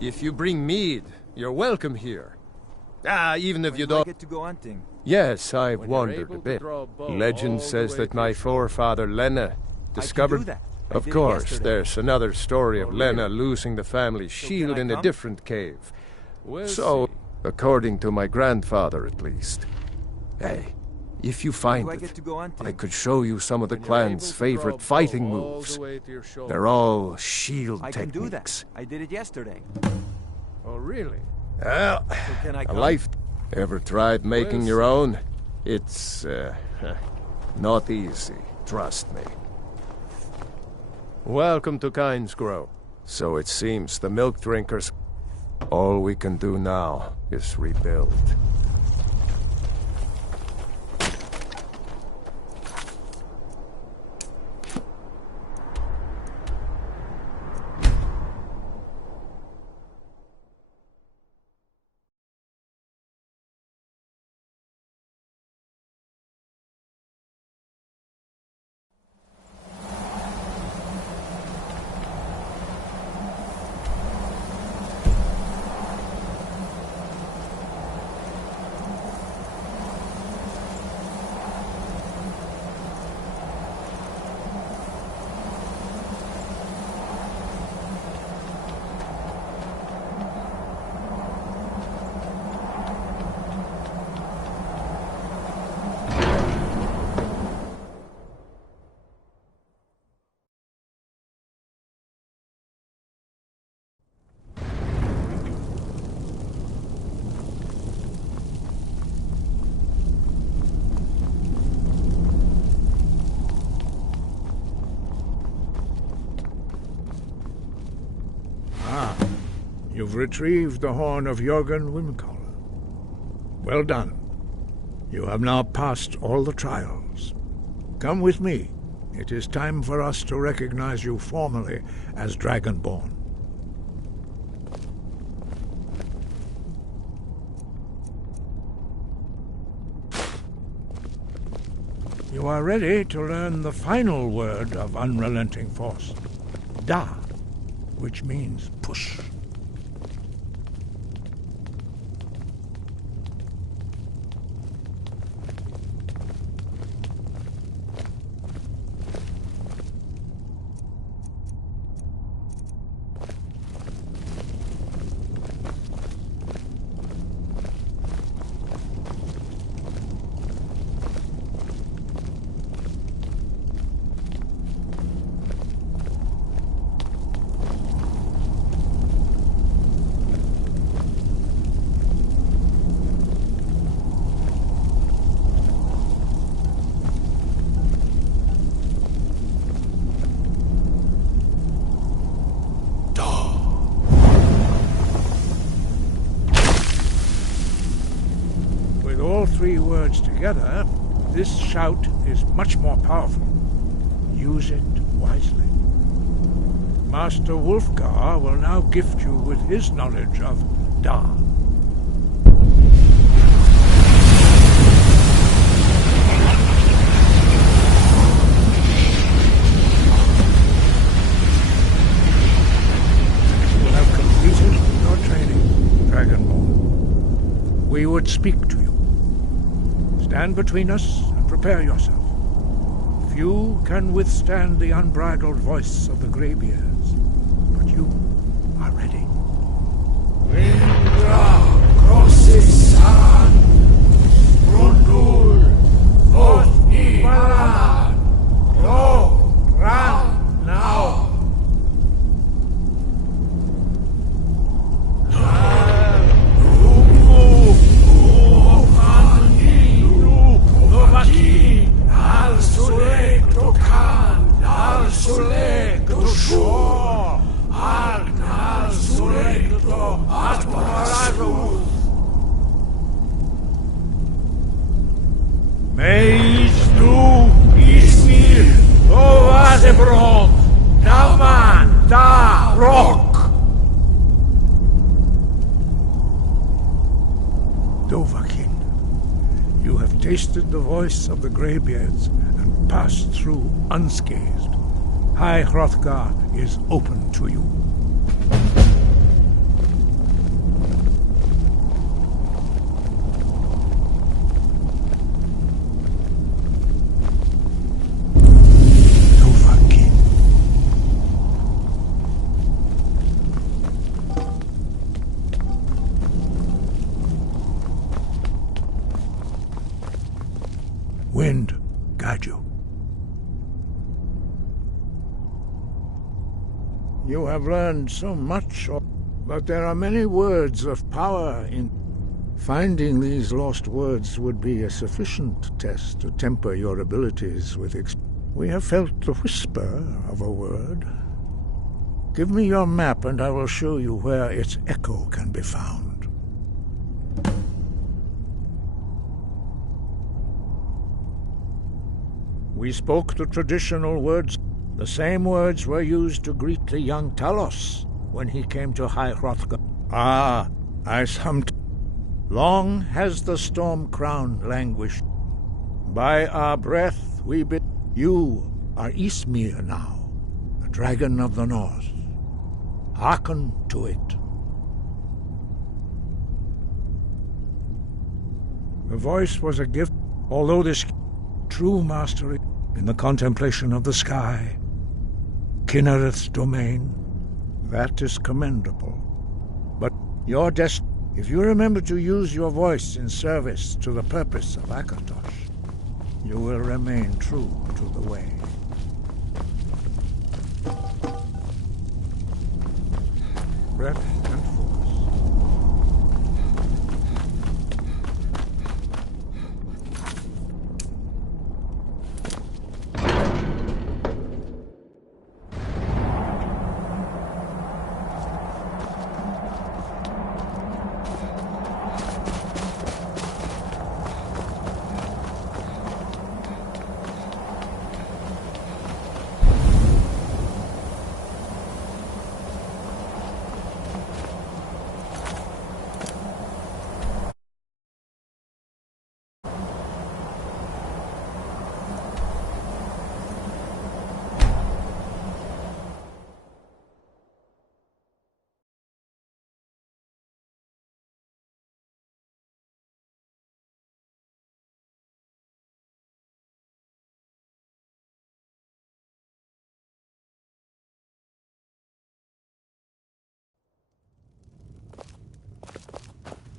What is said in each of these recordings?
If you bring mead, you're welcome here. Even if you Do I don't... get to go hunting? Yes, I've When you're wandered able a to bit. draw a bow Legend all the says way that to my your forefather Lena I discovered... can do that. I Of did it course, yesterday. there's another story of Oh, Lena really? losing the family can shield I in a come? different cave. We'll So, see. according to my grandfather at least. Hey, if you find Do I get it, to go hunting? I could show you some of the When you're able clan's to draw a favorite bow fighting all moves. the way to your shoulder. They're all shield I can do that. techniques. I did it yesterday. Oh, really? Well, So can I a come? life... Ever tried making We'll your see. own? It's, not easy, trust me. Welcome to Kynes Grove. So it seems the milk drinkers... All we can do now is rebuild. You've retrieved the horn of Jörgen Wimcollar. Well done. You have now passed all the trials. Come with me. It is time for us to recognize you formally as Dragonborn. You are ready to learn the final word of unrelenting force. Da, which means push. All three words together, this shout is much more powerful. Use it wisely. Master Wulfgar will now gift you with his knowledge of Da. You have completed your training, Dragonborn. We would speak to you. Stand between us and prepare yourself. Few can withstand the unbridled voice of the Greybeards, but you are ready. Windra crosses San Brundul Othni Balan Lo Ran now. Dovahkiin, you have tasted the voice of the Greybeards and passed through unscathed. High Hrothgar is open to you. wind guide you. You have learned so much, but there are many words of power in... Finding these lost words would be a sufficient test to temper your abilities with We have felt the whisper of a word. Give me your map and I will show you where its echo can be found. We spoke the traditional words. The same words were used to greet the young Talos when he came to High Hrothgar. Ah, I summed. Long has the storm crown languished. By our breath we bid. You are Ysmir now, the dragon of the north. Hearken to it. The voice was a gift, although this true mastery in the contemplation of the sky, Kinnereth's domain, that is commendable. But your if you remember to use your voice in service to the purpose of Akatosh, you will remain true to the way. Breath and focus.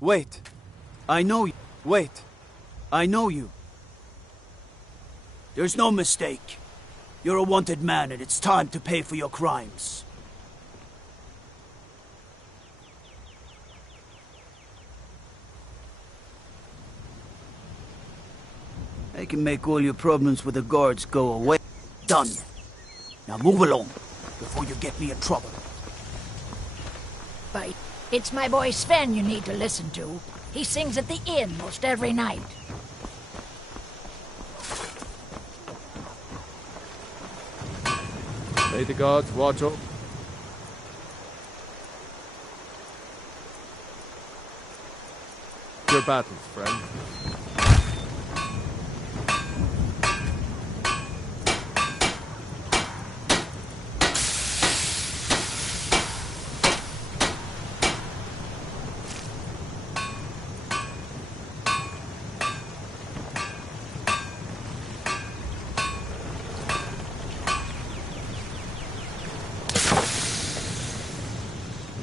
Wait. I know you. Wait. I know you. There's no mistake. You're a wanted man, and it's time to pay for your crimes. I can make all your problems with the guards go away. Done. Now move along, before you get me in trouble. Bye. It's my boy Sven you need to listen to. He sings at the inn most every night. May the gods watch over. Your battles, friend.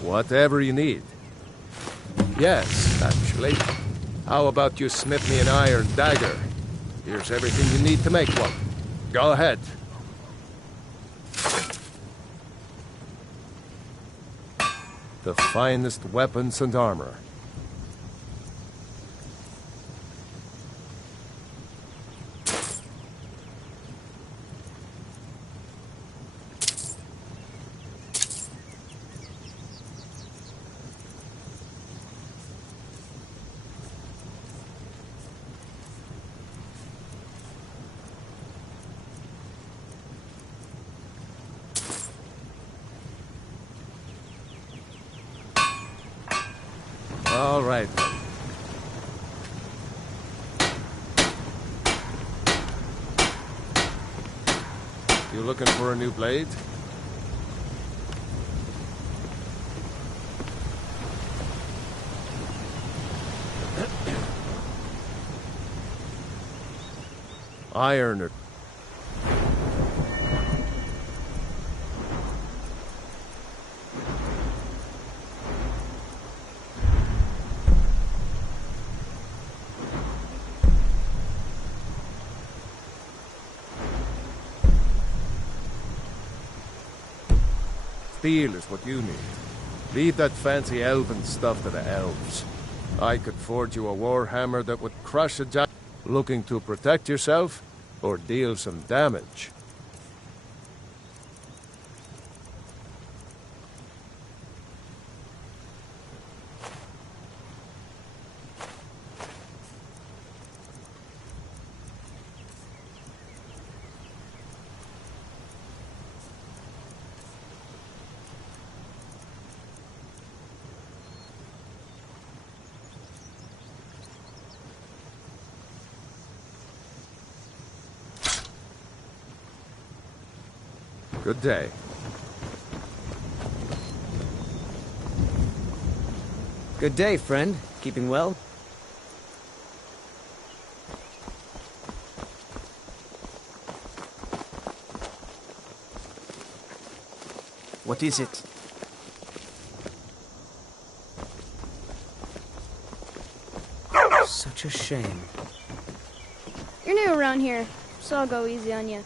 Whatever you need. Yes, actually. How about you smith me an iron dagger? Here's everything you need to make one. Go ahead. The finest weapons and armor. All right. You looking for a new blade? Iron or... steel is what you need. Leave that fancy elven stuff to the elves. I could forge you a warhammer that would crush a giant. Looking to protect yourself, or deal some damage? Good day. Good day, friend. Keeping well? What is it? Such a shame. You're new around here, so I'll go easy on you.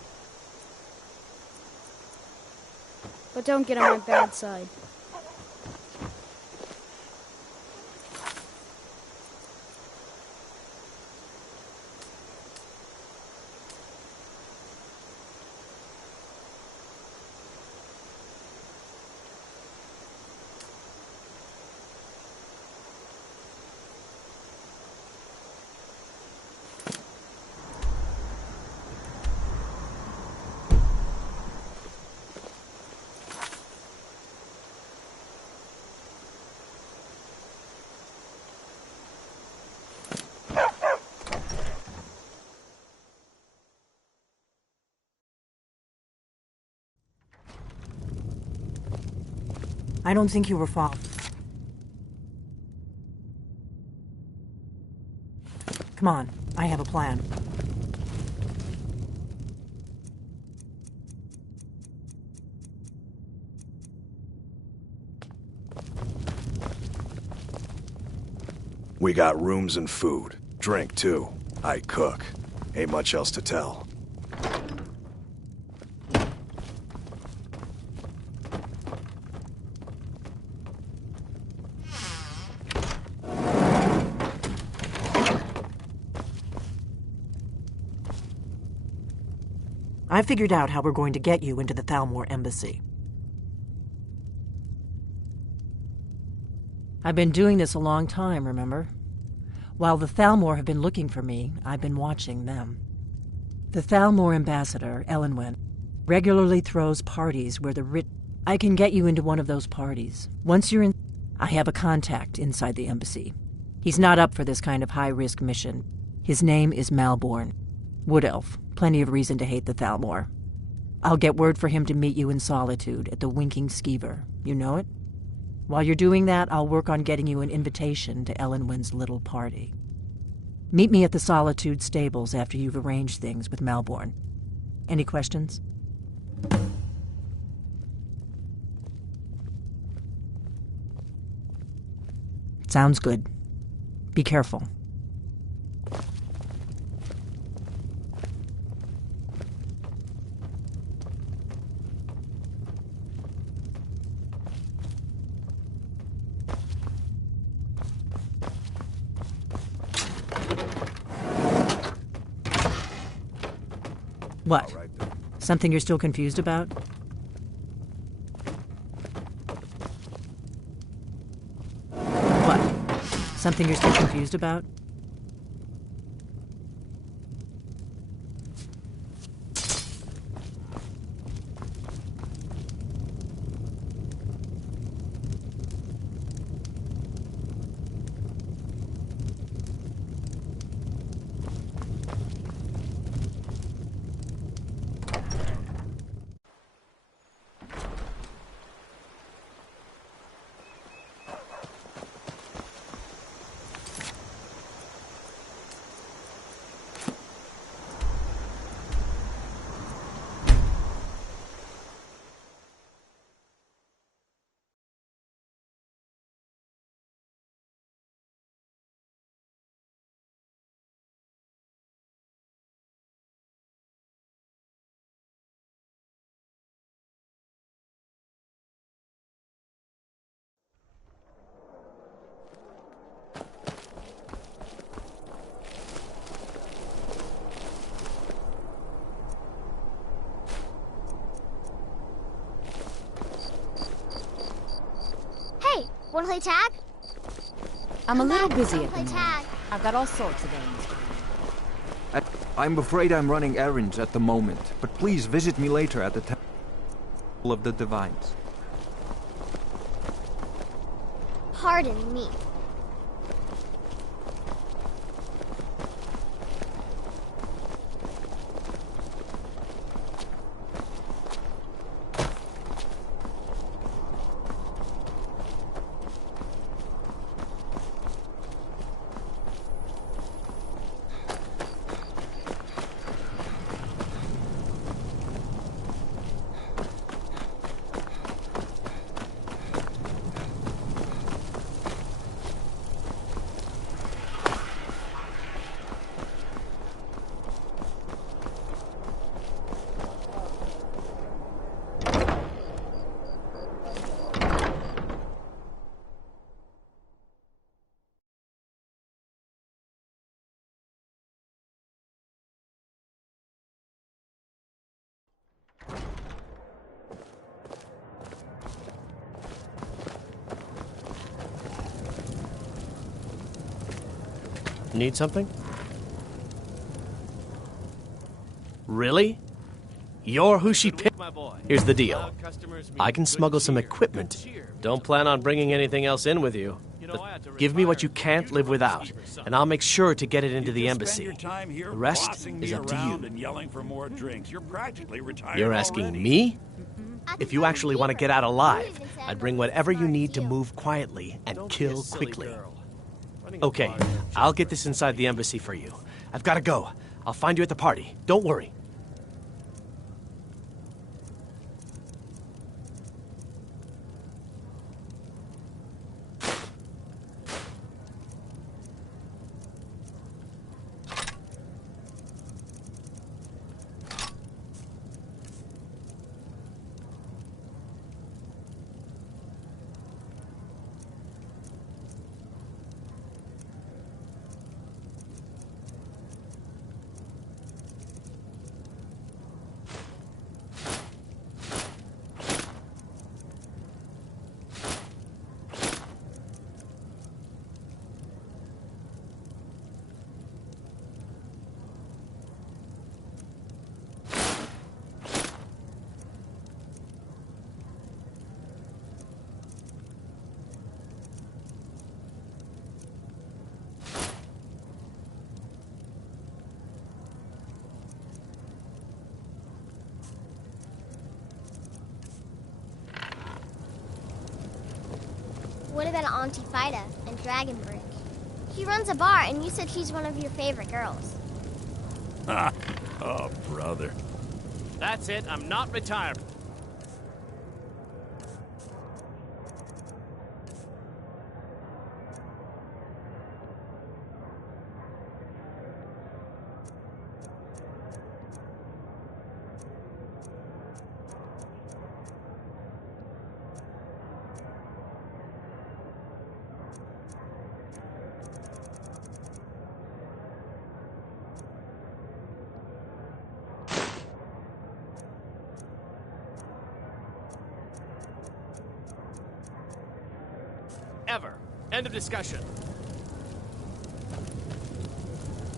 But don't get on my bad side. I don't think you were followed. Come on, I have a plan. We got rooms and food. Drink, too. I cook. Ain't much else to tell. I figured out how we're going to get you into the Thalmor embassy. I've been doing this a long time, remember? While the Thalmor have been looking for me, I've been watching them. The Thalmor ambassador, Elenwen, regularly throws parties where I can get you into one of those parties. Once you're in, I have a contact inside the embassy. He's not up for this kind of high-risk mission. His name is Malborn. Wood Elf. Plenty of reason to hate the Thalmor. I'll get word for him to meet you in Solitude at the Winking Skeever. You know it? While you're doing that, I'll work on getting you an invitation to Elenwen's little party. Meet me at the Solitude stables after you've arranged things with Malborn. Any questions? Sounds good. Be careful. What? Something you're still confused about? What? Something you're still confused about? Wanna play tag? I'm a little busy at the Play moment. tag. I've got all sorts of errands to run. I'm afraid I'm running errands at the moment, but please visit me later at the Temple of the Divines. Pardon me. Need something? Really? You're who she picked? Here's the deal. I can smuggle some equipment. Don't plan on bringing anything else in with you. But give me what you can't live without, and I'll make sure to get it into the embassy. The rest is up to you. You're asking me? If you actually want to get out alive, I'd bring whatever you need to move quietly and kill quickly. Okay, I'll get this inside the embassy for you. I've got to go. I'll find you at the party. Don't worry. What about Auntie Fida and Dragonbridge? She runs a bar, and you said she's one of your favorite girls. Oh, brother. That's it. I'm not retired. Ever. End of discussion.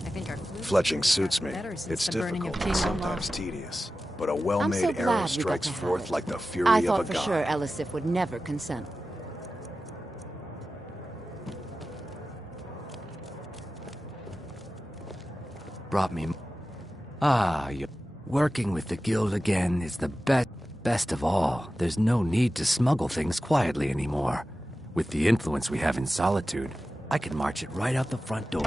I think our Fletching suits me. It's difficult and sometimes tedious. But a well-made arrow strikes forth like the fury I of a thought for god. sure Elisif would never consent. Brought me. You working with the guild again is the best of all. There's no need to smuggle things quietly anymore. With the influence we have in Solitude, I can march it right out the front door.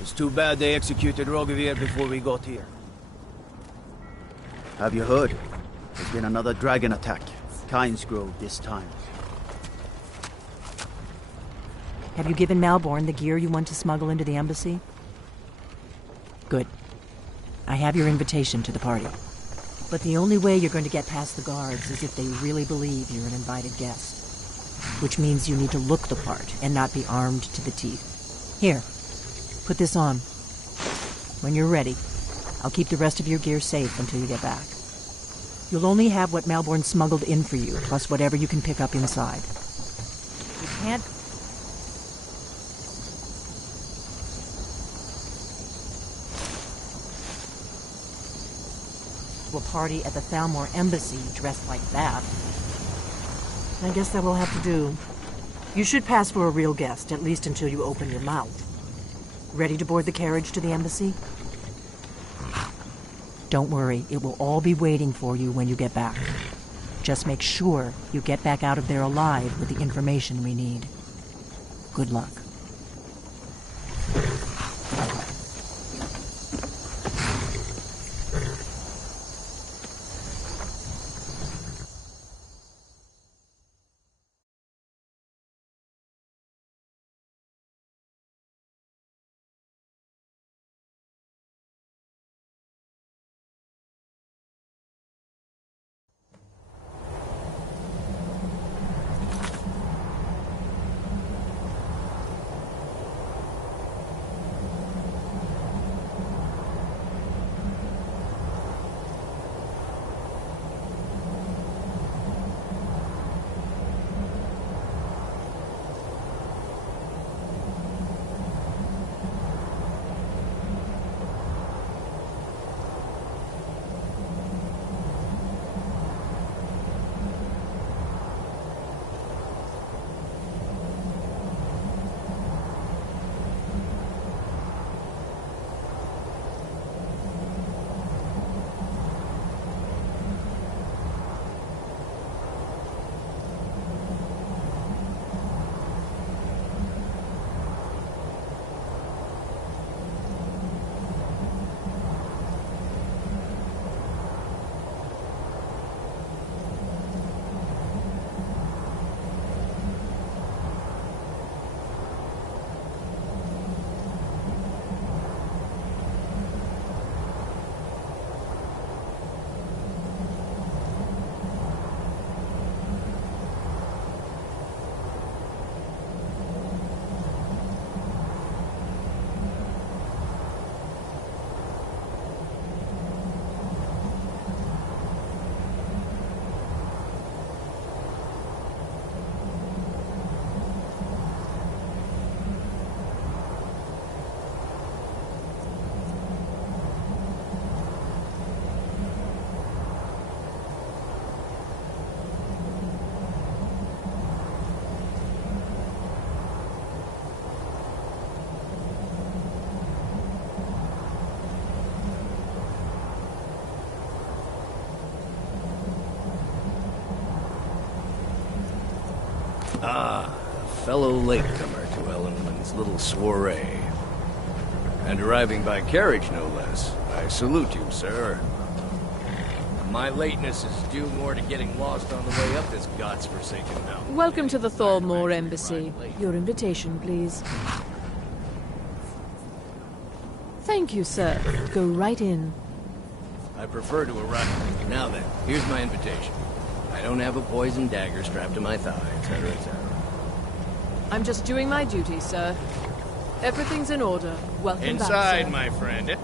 It's too bad they executed Rogevier before we got here. Have you heard? There's been another dragon attack. Kynes Grove this time. Have you given Malborn the gear you want to smuggle into the embassy? Good. I have your invitation to the party. But the only way you're going to get past the guards is if they really believe you're an invited guest. Which means you need to look the part and not be armed to the teeth. Here, put this on. When you're ready, I'll keep the rest of your gear safe until you get back. You'll only have what Malborn smuggled in for you, plus whatever you can pick up inside. You can't... to a party at the Thalmor Embassy dressed like that. I guess that will have to do. You should pass for a real guest, at least until you open your mouth. Ready to board the carriage to the embassy? Don't worry, it will all be waiting for you when you get back. Just make sure you get back out of there alive with the information we need. Good luck. Ah, a fellow latecomer to Ellenman's little soiree. And arriving by carriage, no less. I salute you, sir. My lateness is due more to getting lost on the way up this god's-forsaken mountain. Welcome to the Thalmor Embassy. Your invitation, please. Thank you, sir. Go right in. I prefer to arrive. Now then, here's my invitation. I don't have a poison dagger strapped to my thigh, etc., etc. I'm just doing my duty, sir. Everything's in order. Welcome Inside, back, sir. my friend.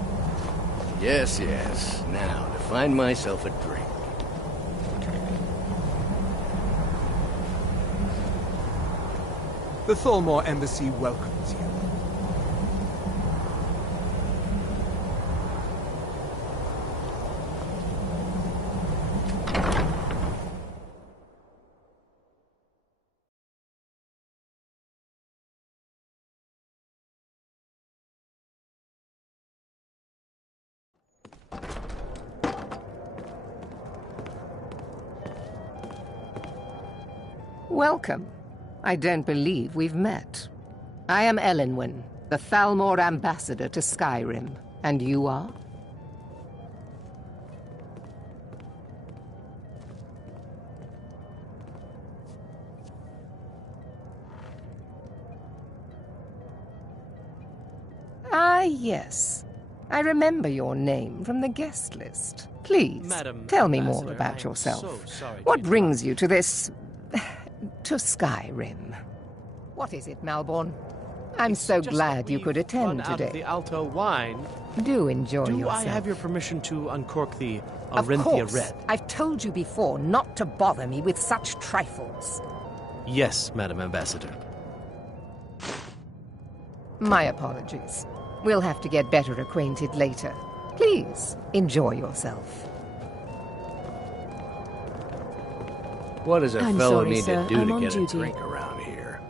Yes, yes. Now, to find myself a drink. The Thalmor Embassy welcomes you. Welcome. I don't believe we've met. I am Elenwen, The Thalmor ambassador to Skyrim. And you are? Ah, yes. I remember your name from the guest list. Please, Madam tell me Ambassador, more I about am yourself. so sorry to What interrupt. brings you to this... to Skyrim? What is it, Malborn? I'm so Just glad that you could we've run attend out of today. the Alto wine. Do enjoy Do yourself. I have your permission to uncork the Of Arinthia course. Red? I've told you before not to bother me with such trifles. Yes, Madam Ambassador. My apologies. We'll have to get better acquainted later. Please, enjoy yourself. What does a I'm fellow sorry, need sir. to do I'm to on get duty. a drink around here?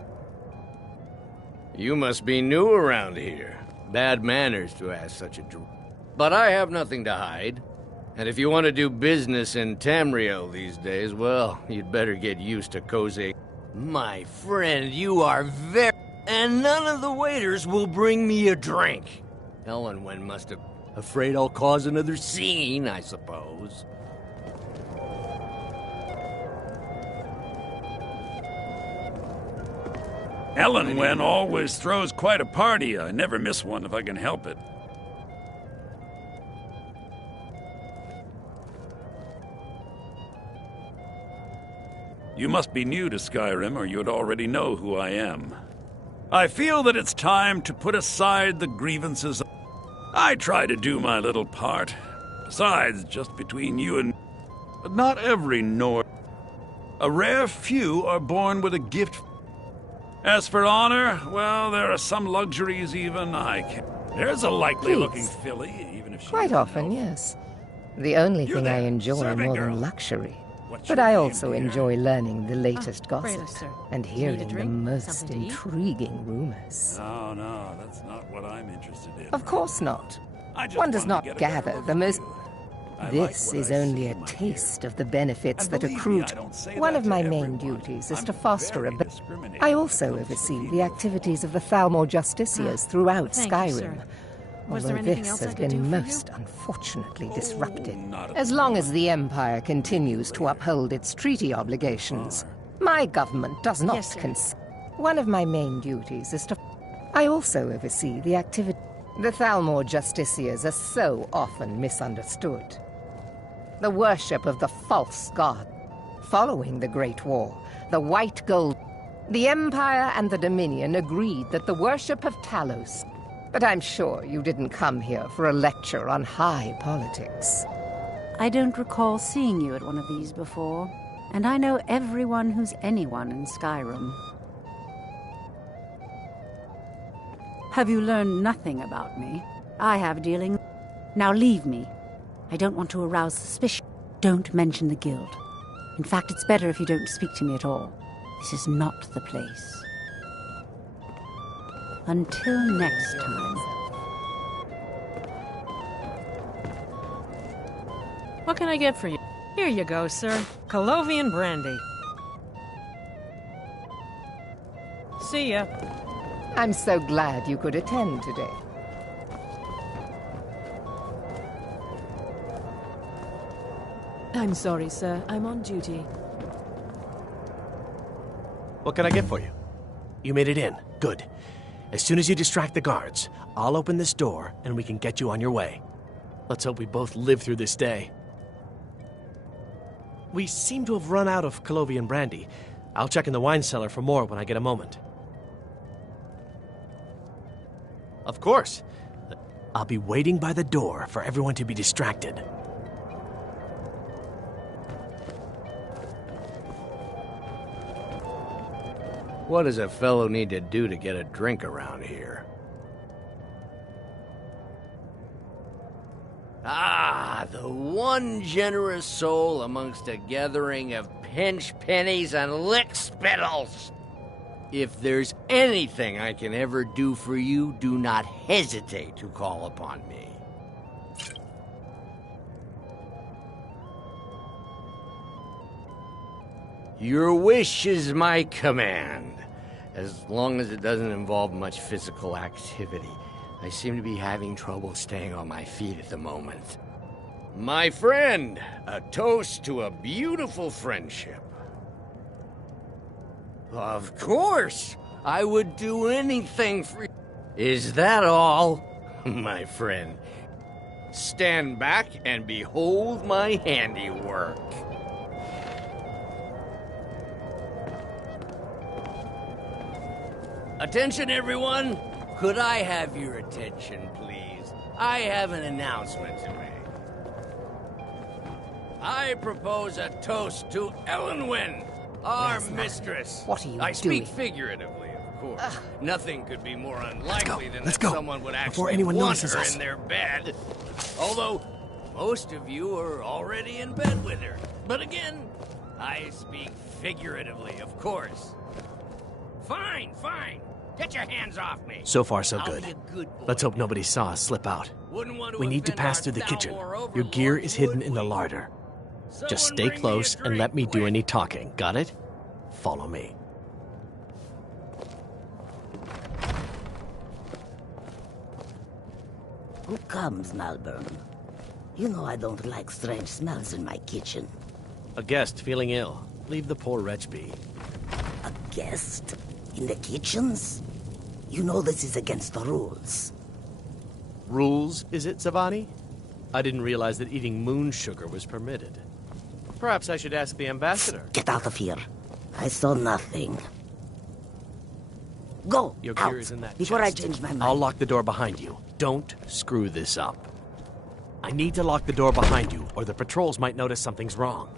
You must be new around here. Bad manners to ask such a drink. But I have nothing to hide. And if you want to do business in Tamriel these days, well, you'd better get used to cozy. My friend, you are very... And none of the waiters will bring me a drink. Elenwen must have... Afraid I'll cause another scene, I suppose. Elenwen always throws quite a party. I never miss one if I can help it. You must be new to Skyrim, or you'd already know who I am. I feel that it's time to put aside the grievances. I try to do my little part. Besides, just between you and... But not every Nord. A rare few are born with a gift. As for honor, well, there are some luxuries even I can... There's a likely-looking Please. filly, even if she... Quite often, yes. The only You thing I there, enjoy serving more girl. than luxury. What's But your I name, also dear? enjoy learning the latest gossip Freda, sir. and Do you need a hearing the drink? most Something to eat? intriguing rumors. No, that's not what I'm interested in. Of course not. I just One does wanted to not get a better gather the most... I like This what is I only see a in my taste of the benefits And that believe me, accrue. I don't say One that of to my main everyone. duties is I'm to foster very a... discriminating I when it also comes to oversee the females. activities of the Thalmor Justiciars throughout Thank you, Skyrim. sir. Was Although there anything this else I has could do been for you? most unfortunately disrupted. not at As the long as the Empire continues to uphold its treaty obligations, my government does not Yes, sir. One of my main duties is to... I also oversee the activity... The Thalmor Justiciars are so often misunderstood. The worship of the false god. Following the Great War, the White Gold... The Empire and the Dominion agreed that the worship of Talos... But I'm sure you didn't come here for a lecture on high politics. I don't recall seeing you at one of these before, and I know everyone who's anyone in Skyrim. Have you learned nothing about me? I have dealing. Now leave me. I don't want to arouse suspicion. Don't mention the guild. In fact, it's better if you don't speak to me at all. This is not the place. Until next time. What can I get for you? Here you go, sir. Colovian brandy. See ya. I'm so glad you could attend today. I'm sorry, sir. I'm on duty. What can I get for you? You made it in. Good. As soon as you distract the guards, I'll open this door and we can get you on your way. Let's hope we both live through this day. We seem to have run out of Colovian brandy. I'll check in the wine cellar for more when I get a moment. Of course. I'll be waiting by the door for everyone to be distracted. What does a fellow need to do to get a drink around here? Ah, the one generous soul amongst a gathering of pinch pennies and lick spittles. If there's anything I can ever do for you, do not hesitate to call upon me. Your wish is my command. as long as it doesn't involve much physical activity. I seem to be having trouble staying on my feet at the moment. My friend, a toast to a beautiful friendship. Of course, I would do anything for you. Is that all, my friend? Stand back and behold my handiwork. Attention, everyone! Could I have your attention, please? I have an announcement to make. I propose a toast to Elenwen, our mistress. What are you I speak doing? figuratively, of course. Nothing could be more unlikely than Let's that go, someone would before actually anyone want notices her us. in their bed. Although, most of you are already in bed with her. But again, I speak figuratively, of course. Fine, fine. Get your hands off me. So far, so I'll good. be a good boy. Let's hope nobody saw us slip out. Wouldn't want to We need to offend pass our through the kitchen. Thalmor Your gear overlords, is hidden would in the we? larder. Just Someone stay bring me a close and drink, let me do quick. any talking. Got it? Follow me. Who comes, Malburn? You know I don't like strange smells in my kitchen. A guest feeling ill. Leave the poor wretch be. A guest? In the kitchens? You know this is against the rules. Rules, is it, Savani? I didn't realize that eating moon sugar was permitted. Perhaps I should ask the ambassador. Get out of here. I saw nothing. Go, Your out, gear is in that before I chest. change my mind. I'll lock the door behind you. Don't screw this up. I need to lock the door behind you, or the patrols might notice something's wrong.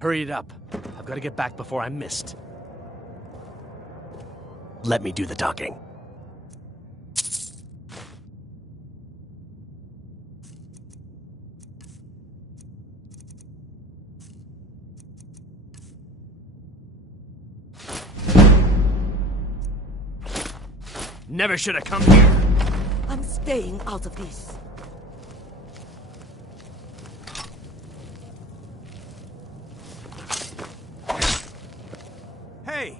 Hurry it up. I've got to get back before I'm missed. Let me do the talking. Never should have come here. I'm staying out of this. Hey!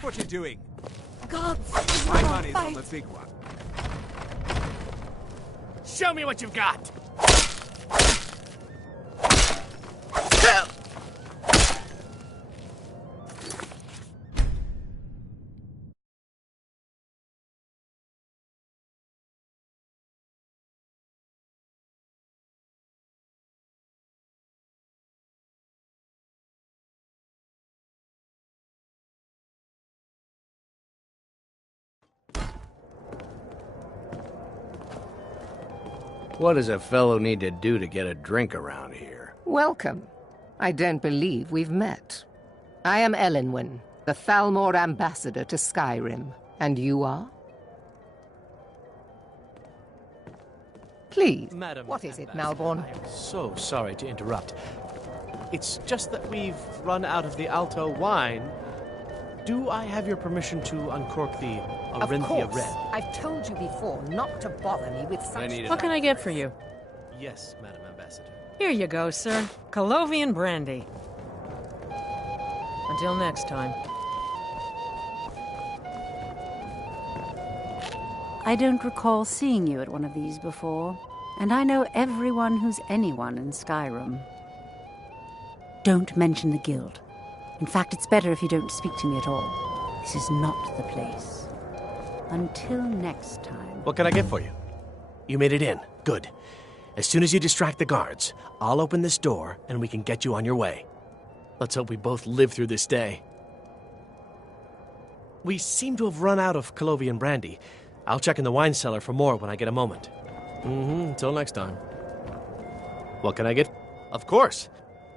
What you doing? God, My money's on the big one. Show me what you've got! What does a fellow need to do to get a drink around here? Welcome. I don't believe we've met. I am Elenwen, the Thalmor ambassador to Skyrim. And you are? Please, Madam what is it, Ambassador, Malborn? I am so sorry to interrupt. It's just that we've run out of the Alto wine do I have your permission to uncork the Of Arinthia course. Red? I've told you before not to bother me with such... What can I get for you? Yes, Madam Ambassador. Here you go, sir. Colovian brandy. Until next time. I don't recall seeing you at one of these before, and I know everyone who's anyone in Skyrim. Don't mention the guild. In fact, it's better if you don't speak to me at all. This is not the place. Until next time. What can I get for you? You made it in. Good. As soon as you distract the guards, I'll open this door and we can get you on your way. Let's hope we both live through this day. We seem to have run out of Colovian brandy. I'll check in the wine cellar for more when I get a moment. Until next time. What can I get? Of course.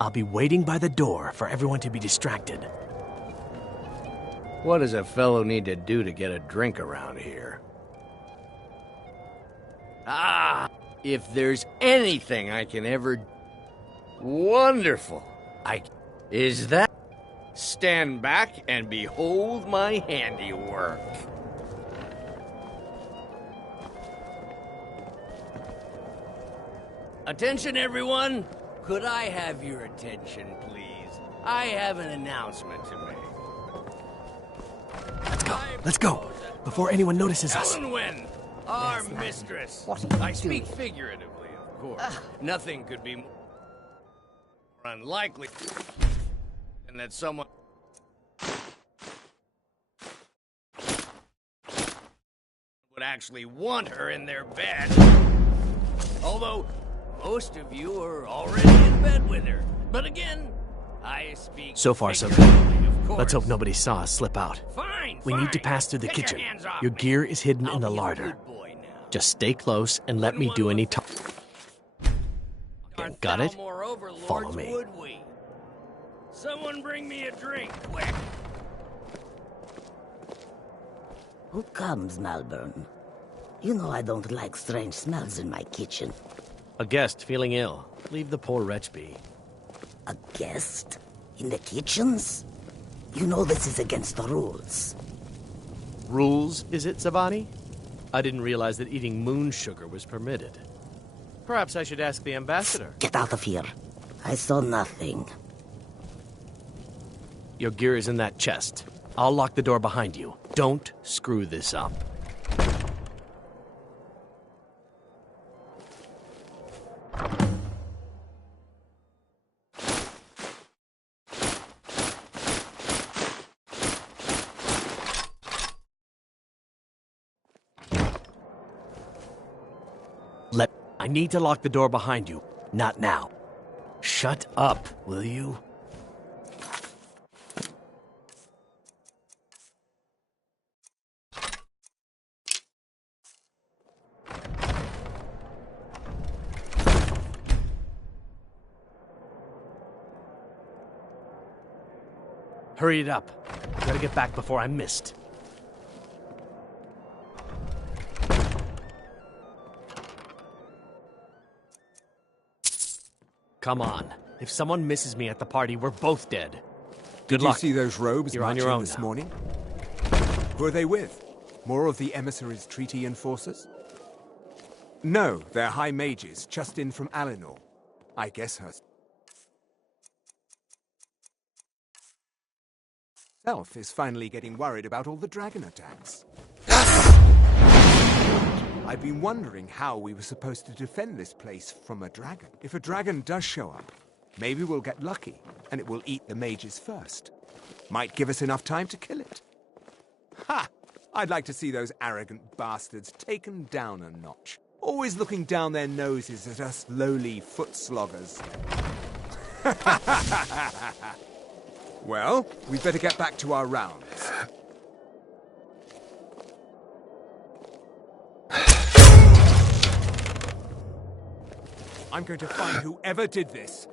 I'll be waiting by the door for everyone to be distracted. What does a fellow need to do to get a drink around here? Ah! If there's anything I can ever... Wonderful! Is that... Stand back and behold my handiwork. Attention, everyone! Could I have your attention, please? I have an announcement to make. Let's go, before anyone notices us. Elenwen, our mistress. I speak figuratively, of course. Nothing could be more unlikely than that someone would actually want her in their bed. Although most of you are already in bed with her. But again, I speak So far, so figuratively, good. of course. Let's hope nobody saw us slip out. We need to pass through the Take your kitchen. hands off Your me. gear is hidden in the larder. Just stay close and let me do any talking. Got it? Follow me. Would we? Someone bring me a drink, quick. Who comes, Malburn? You know I don't like strange smells in my kitchen. A guest feeling ill. Leave the poor wretch be. A guest? In the kitchens? You know this is against the rules. Rules, is it, Zavani? I didn't realize that eating moon sugar was permitted. Perhaps I should ask the ambassador. Get out of here. I saw nothing. Your gear is in that chest. I'll lock the door behind you. Don't screw this up. I need to lock the door behind you. Not now. Shut up, will you? Hurry it up. I gotta get back before I'm missed. Come on. If someone misses me at the party, we're both dead. Good luck. Did you see those robes You're on marching your own this now. morning? Who are they with? More of the emissaries' treaty enforcers? No, they're high mages, just in from Alinor. I guess herself is finally getting worried about all the dragon attacks. I've been wondering how we were supposed to defend this place from a dragon. If a dragon does show up, maybe we'll get lucky, and it will eat the mages first. Might give us enough time to kill it. Ha! I'd like to see those arrogant bastards taken down a notch. Always looking down their noses at us lowly foot sloggers. Well, we'd better get back to our rounds. I'm going to find whoever did this.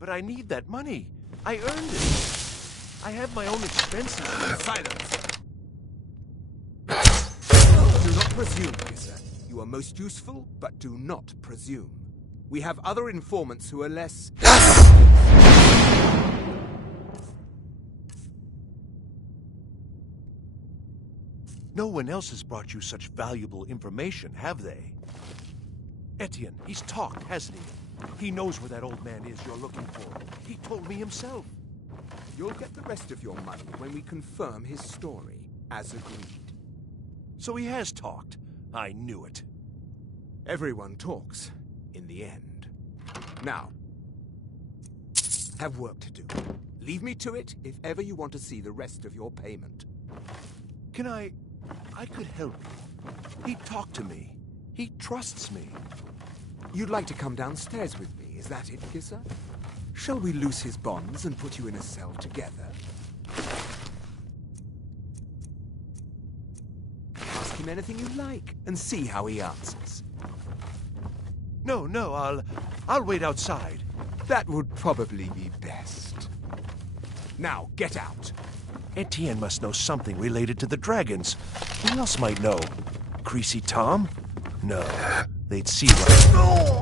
But I need that money. I earned it. I have my own expenses. Silence! Do not presume, Kisser. You are most useful, but do not presume. We have other informants who are less... No one else has brought you such valuable information, have they? Etienne, he's talked, hasn't he? He knows where that old man is you're looking for. He told me himself. You'll get the rest of your money when we confirm his story, as agreed. So he has talked. I knew it. Everyone talks, in the end. Now, have work to do. Leave me to it if ever you want to see the rest of your payment. Can I could help you. He talked to me. He trusts me. You'd like to come downstairs with me, is that it, Kisser? Shall we loose his bonds and put you in a cell together? Ask him anything you like and see how he answers. No, I'll wait outside. That would probably be best. Now, get out. Etienne must know something related to the dragons. Who else might know? Greasy Tom? No, they'd see what...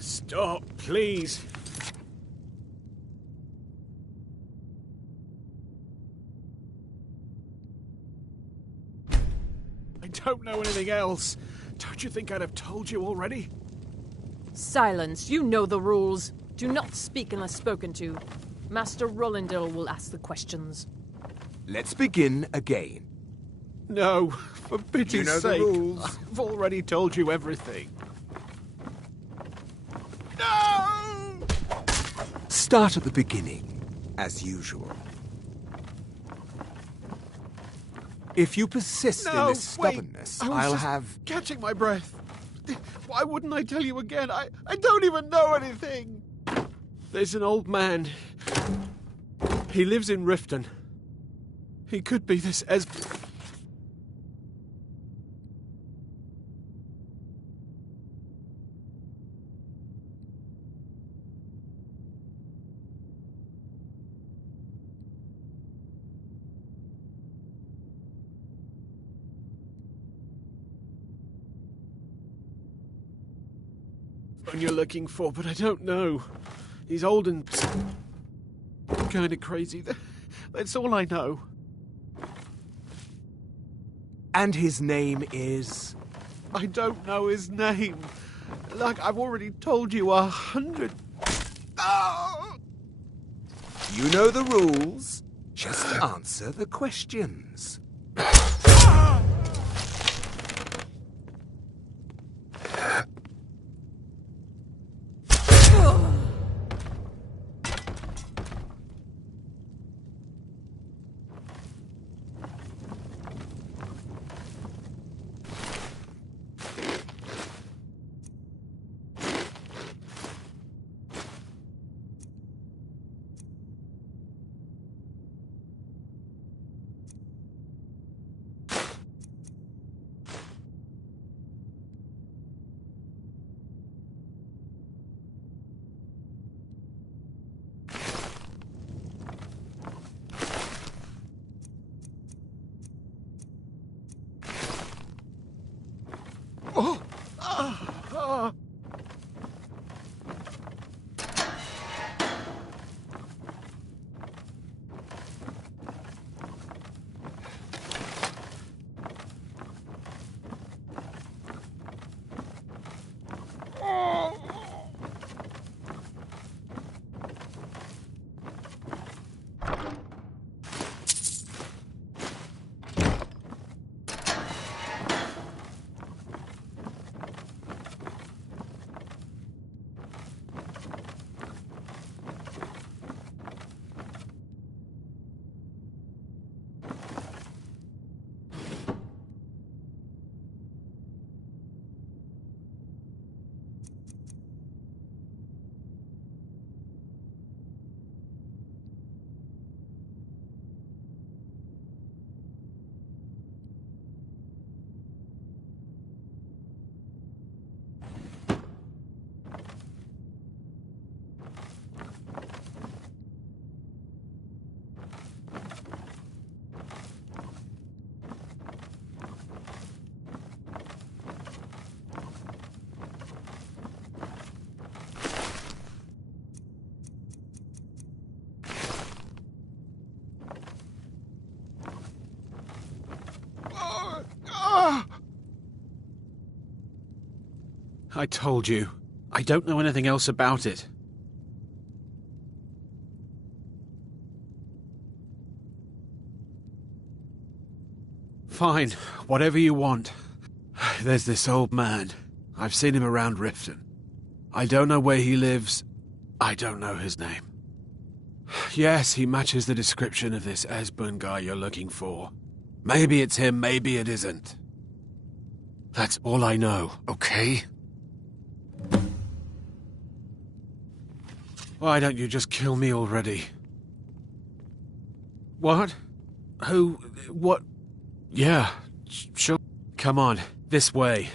Stop, please. I don't know anything else. Don't you think I'd have told you already? Silence. You know the rules. Do not speak unless spoken to. Master Rollindale will ask the questions. Let's begin again. No, for pity's know the sake. rules. I've already told you everything. Start at the beginning, as usual. If you persist in this stubbornness, I was I'll just have... catching my breath. Why wouldn't I tell you again? I don't even know anything. There's an old man. He lives in Riften. He could be this you're looking for, but I don't know. He's old and kind of crazy. That's all I know. And his name is... I don't know his name. Like I've already told you 100... Oh! You know the rules. Just answer the questions. I told you. I don't know anything else about it. Fine, whatever you want. There's this old man. I've seen him around Riften. I don't know where he lives. I don't know his name. Yes, he matches the description of this Esbern guy you're looking for. Maybe it's him, maybe it isn't. That's all I know, okay? Why don't you just kill me already? What? Who? What? Yeah, sure. Come on, this way.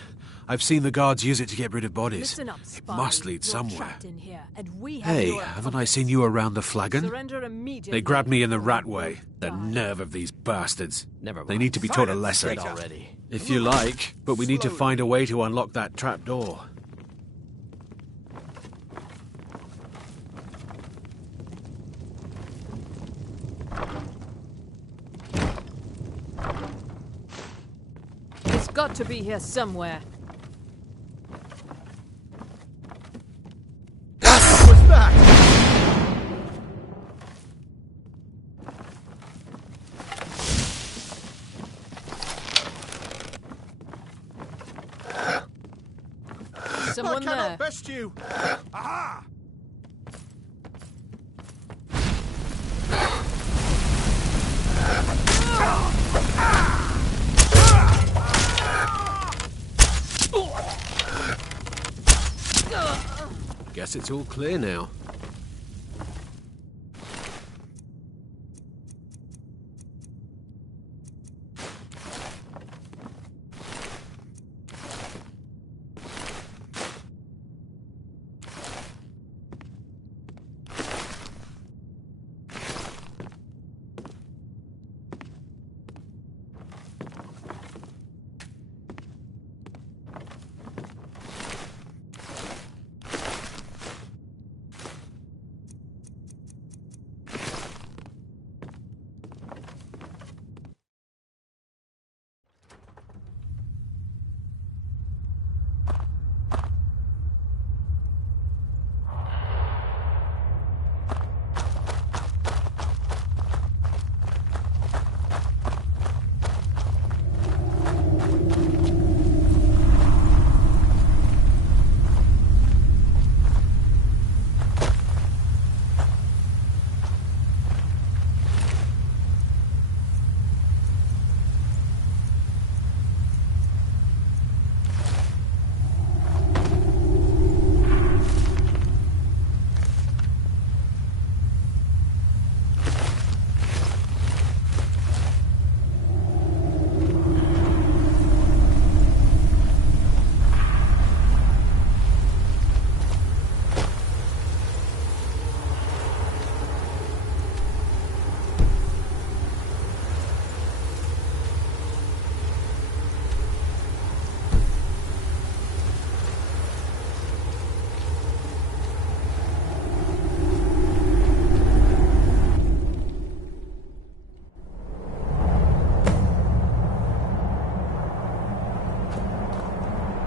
I've seen the guards use it to get rid of bodies. Listen up, It spy. must lead You're somewhere. trapped in here, and we have Hey, your haven't I seen you around the flagon? Surrender immediately. They grabbed me in the rat way. The nerve of these bastards. Never mind. They need to be taught a lesson. Straight already. If you like, but we need to find a way to unlock that trap door. got to be here somewhere. What's that? Someone I cannot there. best you. Aha! Guess it's all clear now.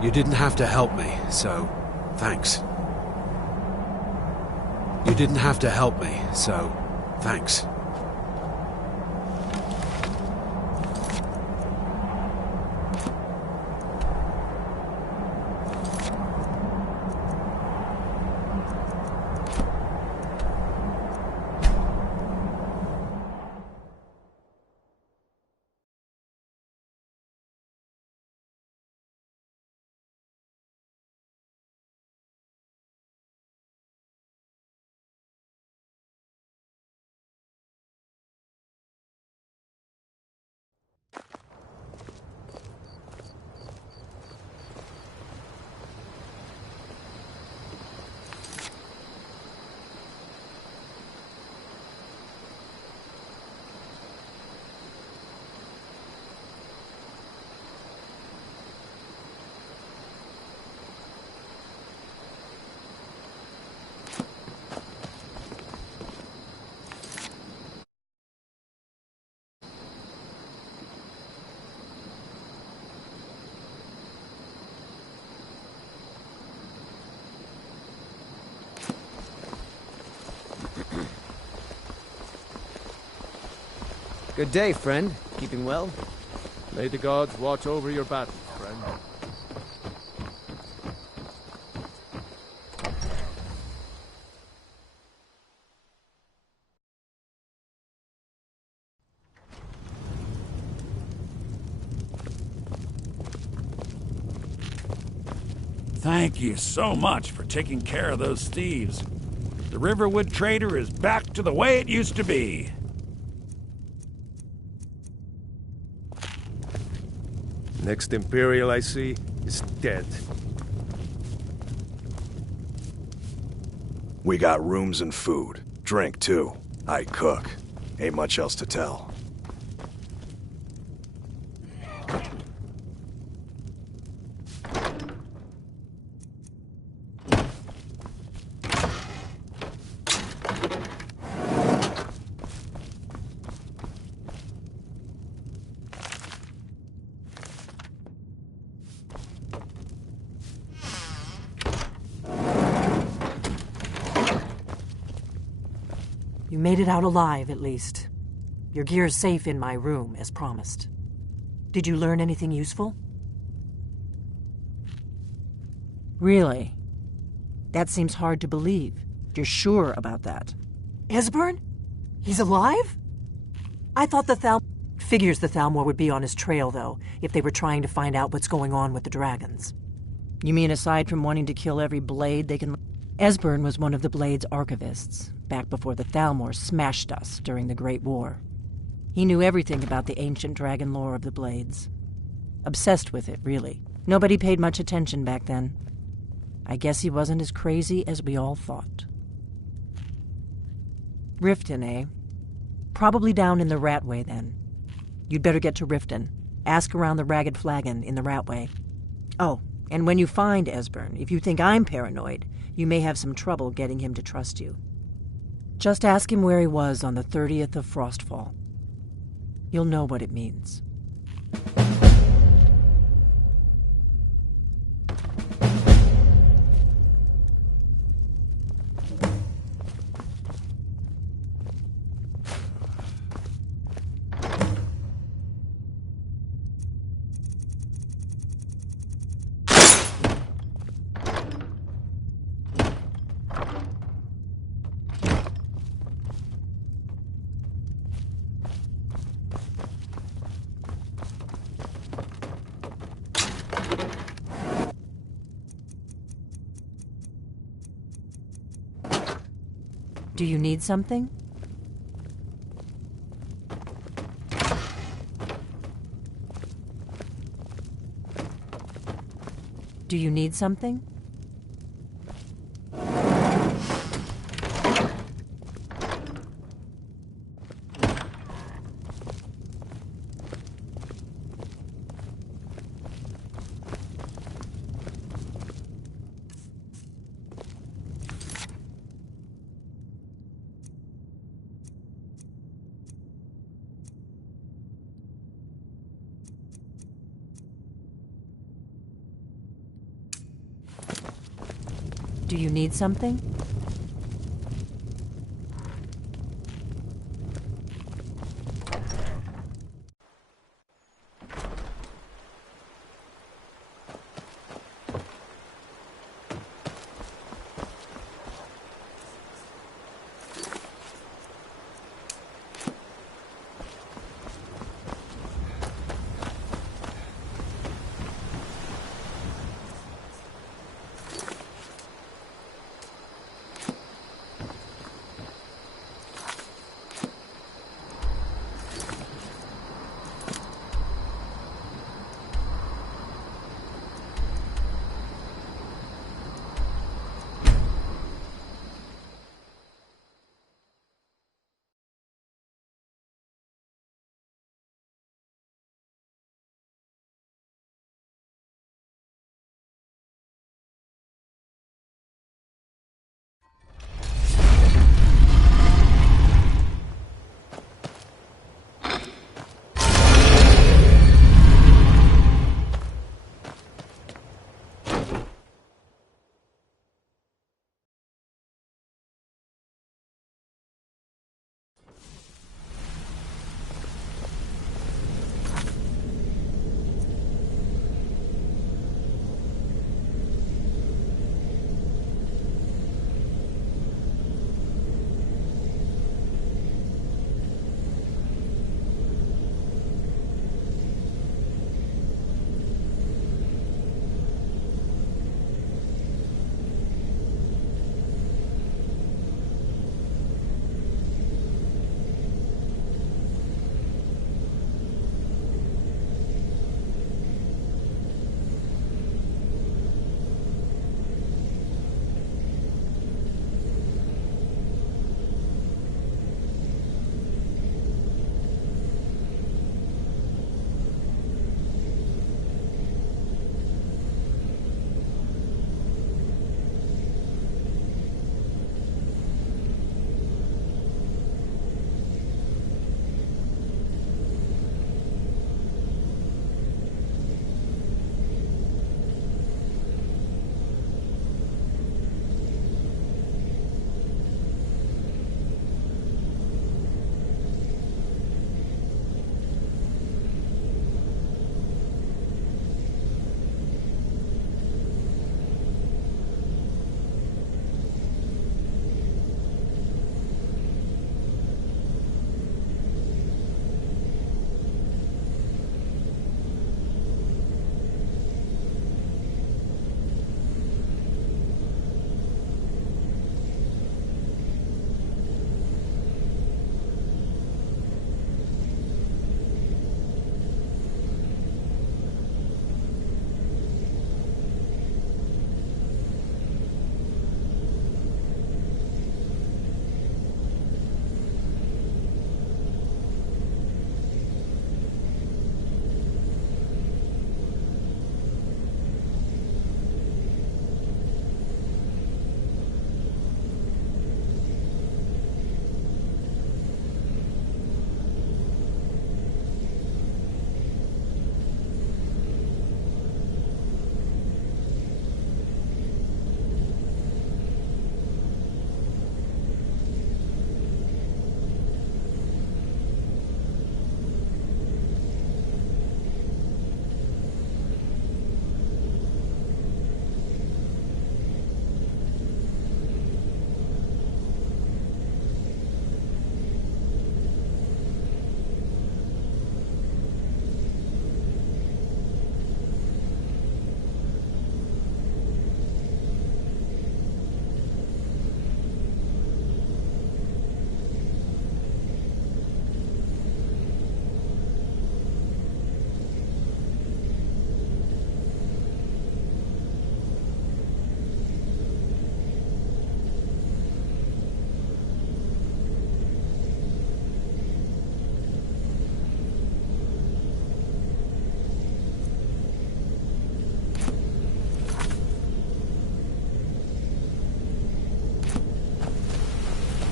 You didn't have to help me, so thanks. You didn't have to help me, so thanks. Good day, friend. Keeping well? May the gods watch over your battle, friend. Thank you so much for taking care of those thieves. The Riverwood Trader is back to the way it used to be. Next Imperial I see is dead. We got rooms and food. Drink, too. I cook. Ain't much else to tell. You made it out alive, at least. Your gear's safe in my room, as promised. Did you learn anything useful? Really? That seems hard to believe. You're sure about that? Esbern? He's alive? I thought Figures the Thalmor would be on his trail, though, if they were trying to find out what's going on with the dragons. You mean aside from wanting to kill every blade they can... Esbern was one of the Blade's archivists, back before the Thalmor smashed us during the Great War. He knew everything about the ancient dragon lore of the Blades. Obsessed with it, really. Nobody paid much attention back then. I guess he wasn't as crazy as we all thought. Riften, eh? Probably down in the Ratway, then. You'd better get to Riften. Ask around the Ragged Flagon in the Ratway. Oh, and when you find Esbern, if you think I'm paranoid, you may have some trouble getting him to trust you. Just ask him where he was on the 30th of Frostfall. You'll know what it means. Do you need something? Do you need something? Do you need something?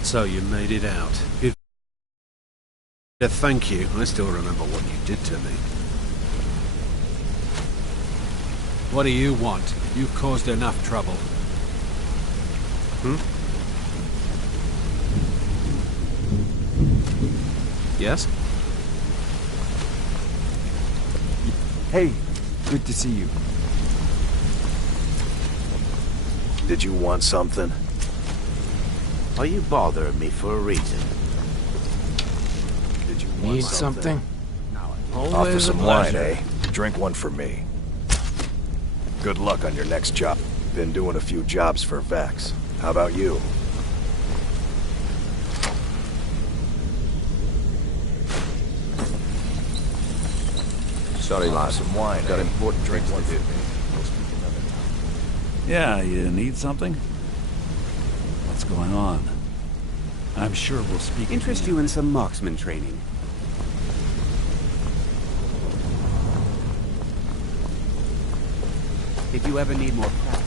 So you made it out. Thank you. I still remember what you did to me. What do you want? You've caused enough trouble. Yes? Hey, good to see you. Did you want something? Are you bothering me for a reason? Did you want Need something? Offer some wine, eh? Drink one for me. Good luck on your next job. Been doing a few jobs for Vex. How about you? Sorry, lad. Some wine. Got important drinks to do. Yeah, you need something? What's going on? I'm sure we'll speak. Interest you in some marksman training. If you ever need more practice.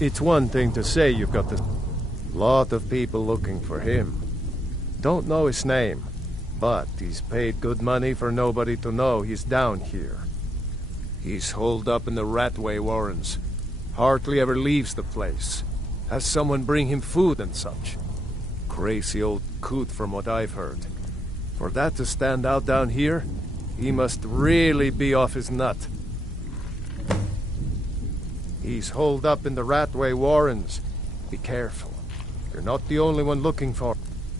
It's one thing to say you've got a lot of people looking for him. Don't know his name, but he's paid good money for nobody to know he's down here. He's holed up in the Ratway Warrens. Hardly ever leaves the place. Has someone bring him food and such. Crazy old coot from what I've heard. For that to stand out down here, he must really be off his nut. He's holed up in the Ratway Warrens. Be careful. You're not the only one looking for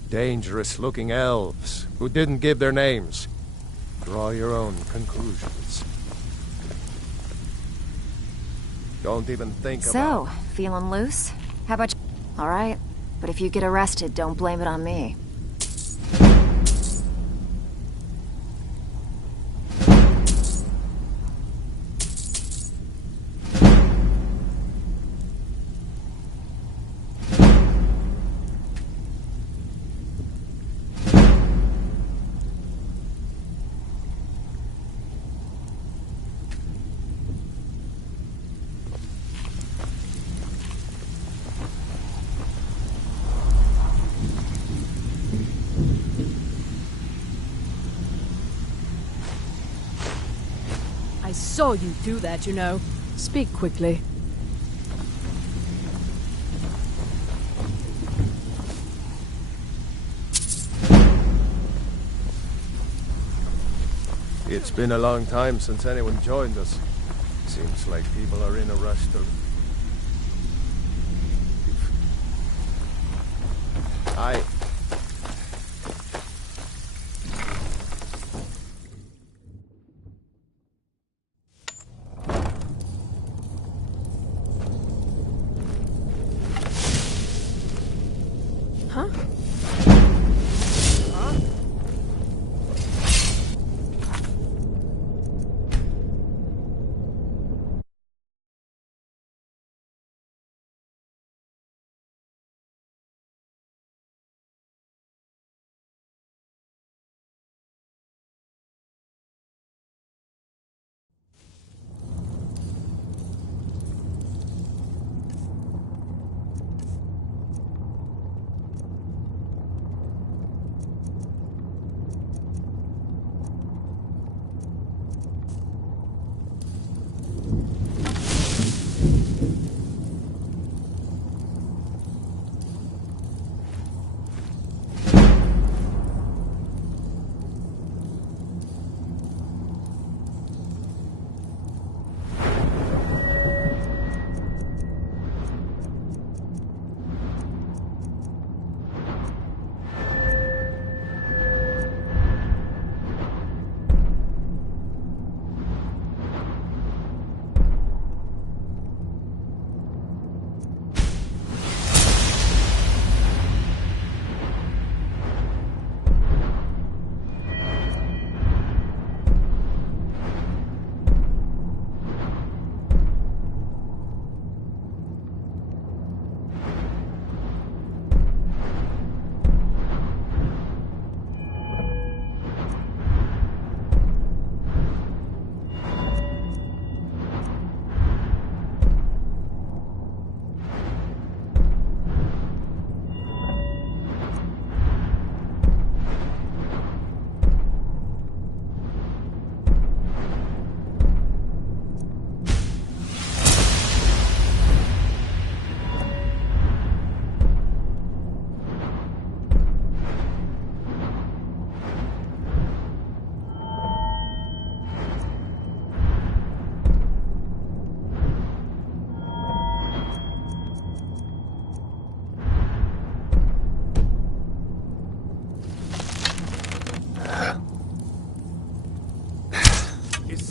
dangerous-looking elves who didn't give their names. Draw your own conclusions. Don't even think about So, feeling loose? How about you? All right, but if you get arrested, don't blame it on me. I saw you do that, you know. Speak quickly. It's been a long time since anyone joined us. Seems like people are in a rush to... I...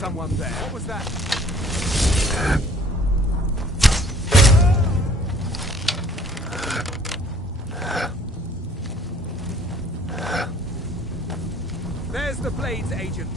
someone there. What was that? There's the Blades agent.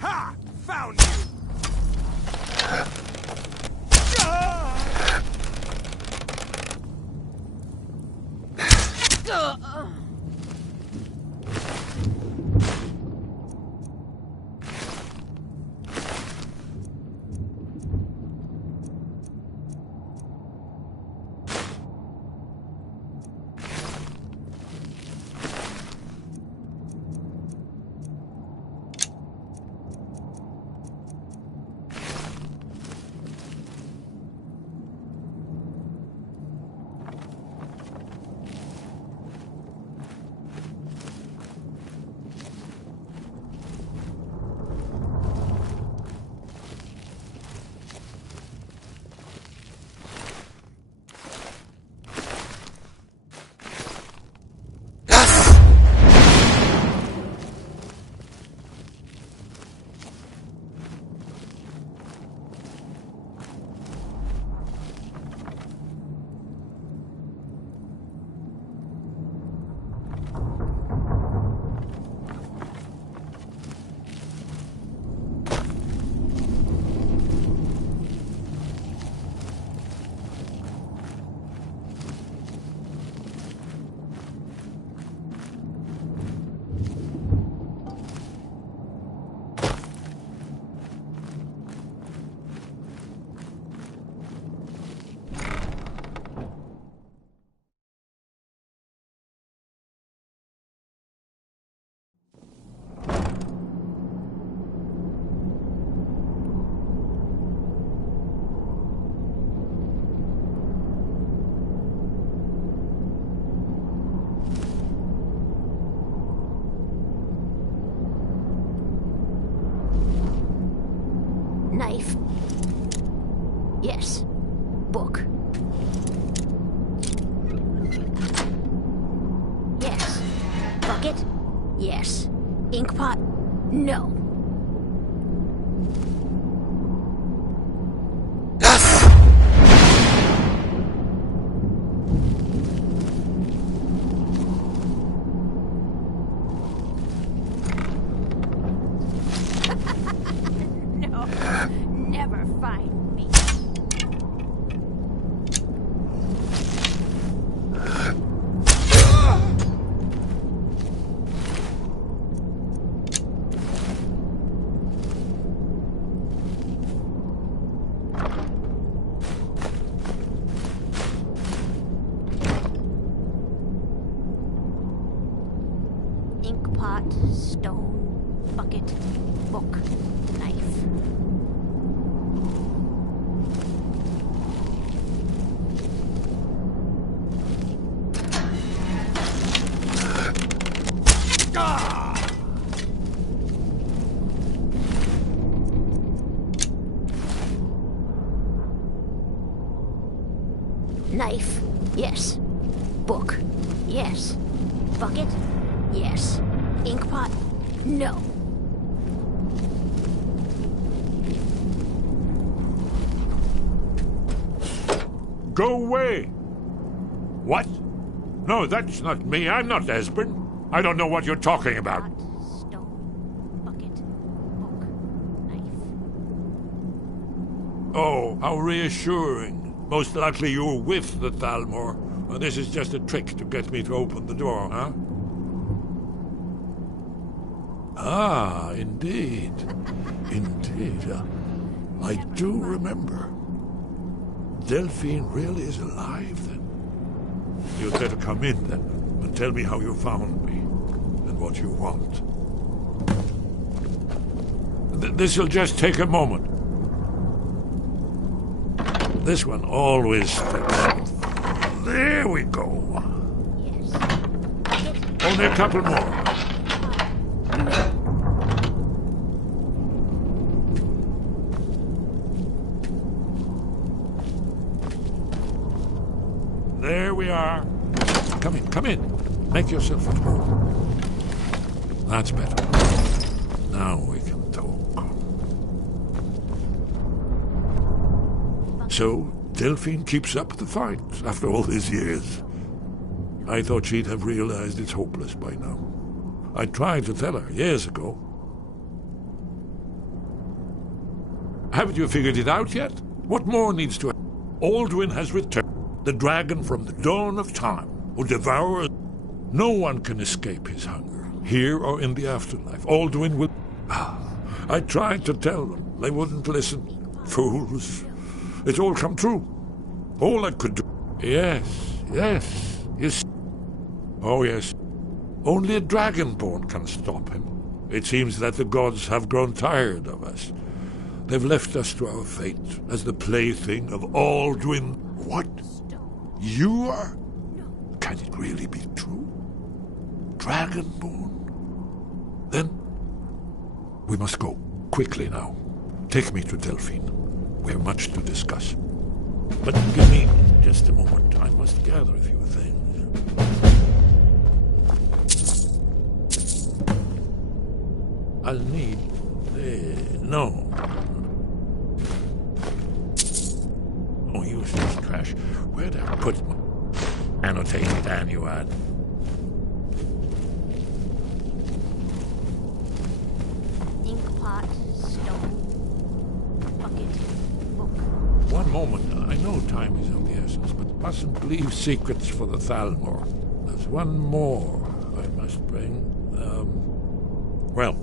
Ha! Found you! Knife. Yes. Book. Yes. Bucket? Yes. Inkpot? No. No. Never find me. Inkpot, stone, bucket, book, knife. Knife, yes. Book, yes. Bucket, yes. Inkpot, no. Go away! What? No, that's not me. I'm not Esbern. I don't know what you're talking about. Oh, how reassuring. Most likely you're with the Thalmor. And this is just a trick to get me to open the door, huh? Ah, indeed. Indeed. I do remember. Delphine really is alive, then? You'd better come in, then, and tell me how you found me, and what you want. This'll just take a moment. This one always sticks. There we go. Only a couple more. There we are. Come in, come in. Make yourself at home. That's better. Now we can talk. So, Delphine keeps up the fight after all these years. I thought she'd have realized it's hopeless by now. I tried to tell her years ago. Haven't you figured it out yet? What more needs to happen? Alduin has returned. The dragon from the dawn of time, who devours. No one can escape his hunger, here or in the afterlife. Alduin will. I tried to tell them. They wouldn't listen. Fools. It's all come true. All I could do. Yes, yes. Oh, yes. Only a dragonborn can stop him. It seems that the gods have grown tired of us. They've left us to our fate as the plaything of Alduin. What? You are? Can it really be true? Dragonborn? Then we must go. Quickly now. Take me to Delphine. We have much to discuss. But give me just a moment. I must gather a few things. I'll need... no. Oh, useless trash. Where'd I put my annotated annuad? Inkpot, stone, bucket, book. One moment. I know time is of the essence, but mustn't leave secrets for the Thalmor. There's one more I must bring. Well,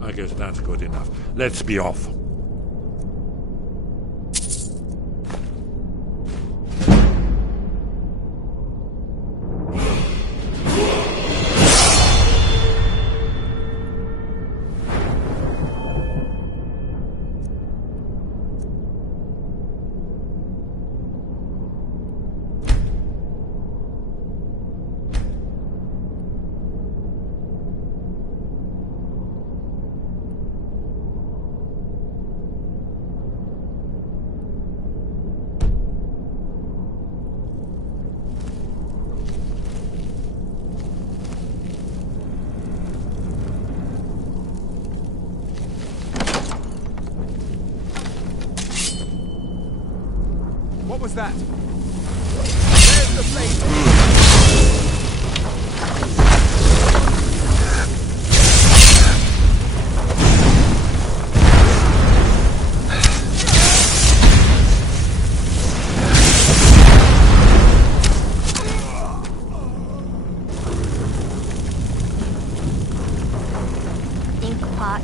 I guess that's good enough. Let's be off. What was that? There's the flame! Inkpot.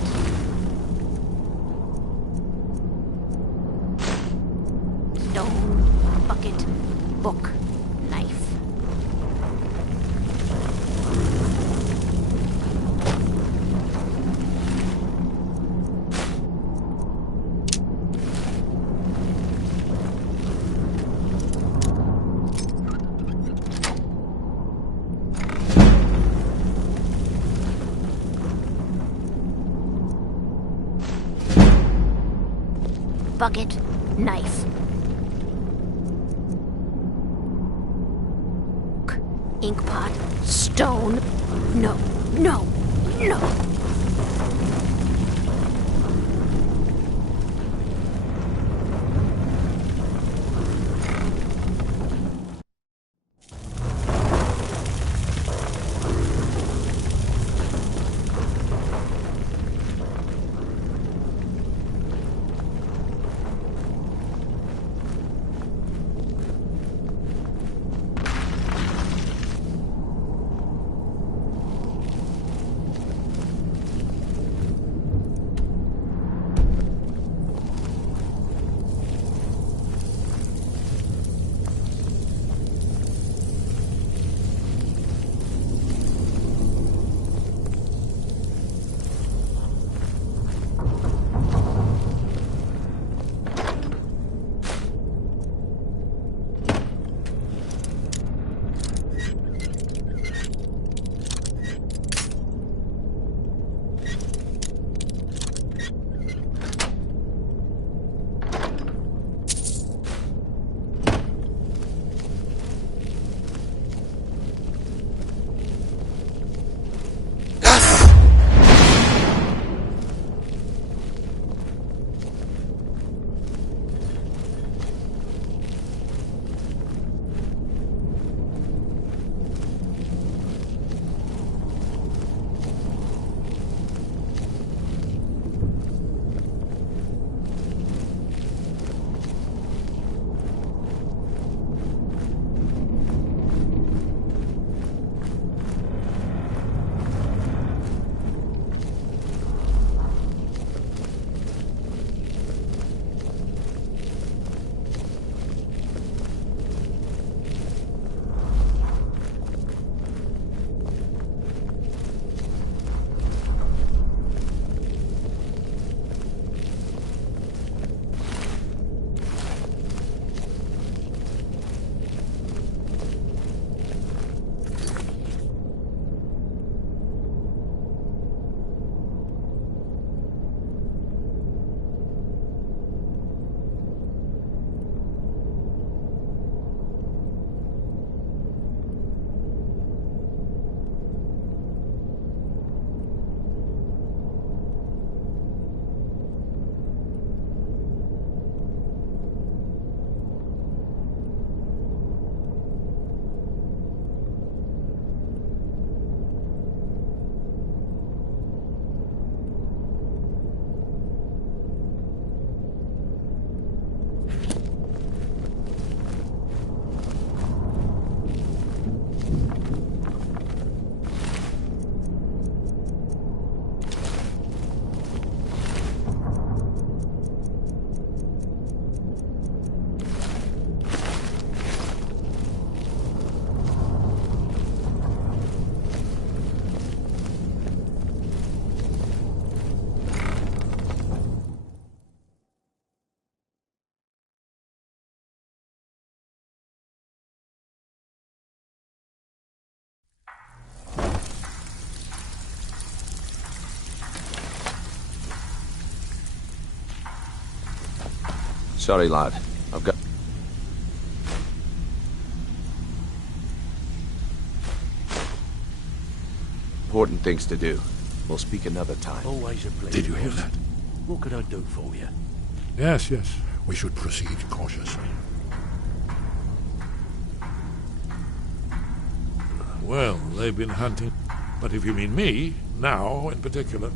Stone, bucket, book, knife. Bucket, knife. Inkpot, stone. No, no, no. Sorry, lad. I've got... important things to do. We'll speak another time. Always a pleasure. Did you hear that? What could I do for you? Yes, yes. We should proceed cautiously. Well, they've been hunting. But if you mean me, now in particular,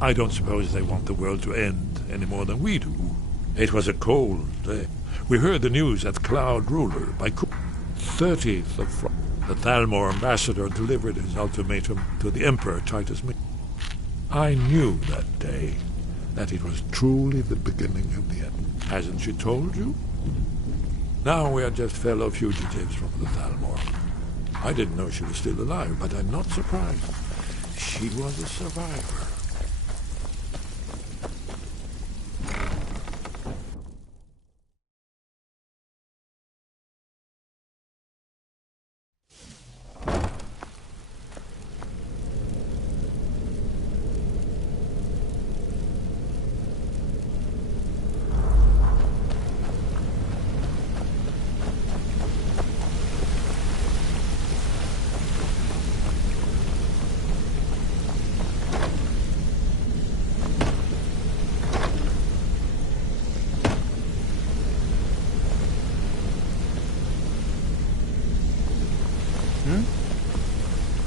I don't suppose they want the world to end any more than we do. It was a cold day. We heard the news at Cloud Ruler by 30th of Frost. The Thalmor ambassador delivered his ultimatum to the Emperor Titus. I knew that day that it was truly the beginning of the end. Hasn't she told you? Now we are just fellow fugitives from the Thalmor. I didn't know she was still alive, but I'm not surprised. She was a survivor.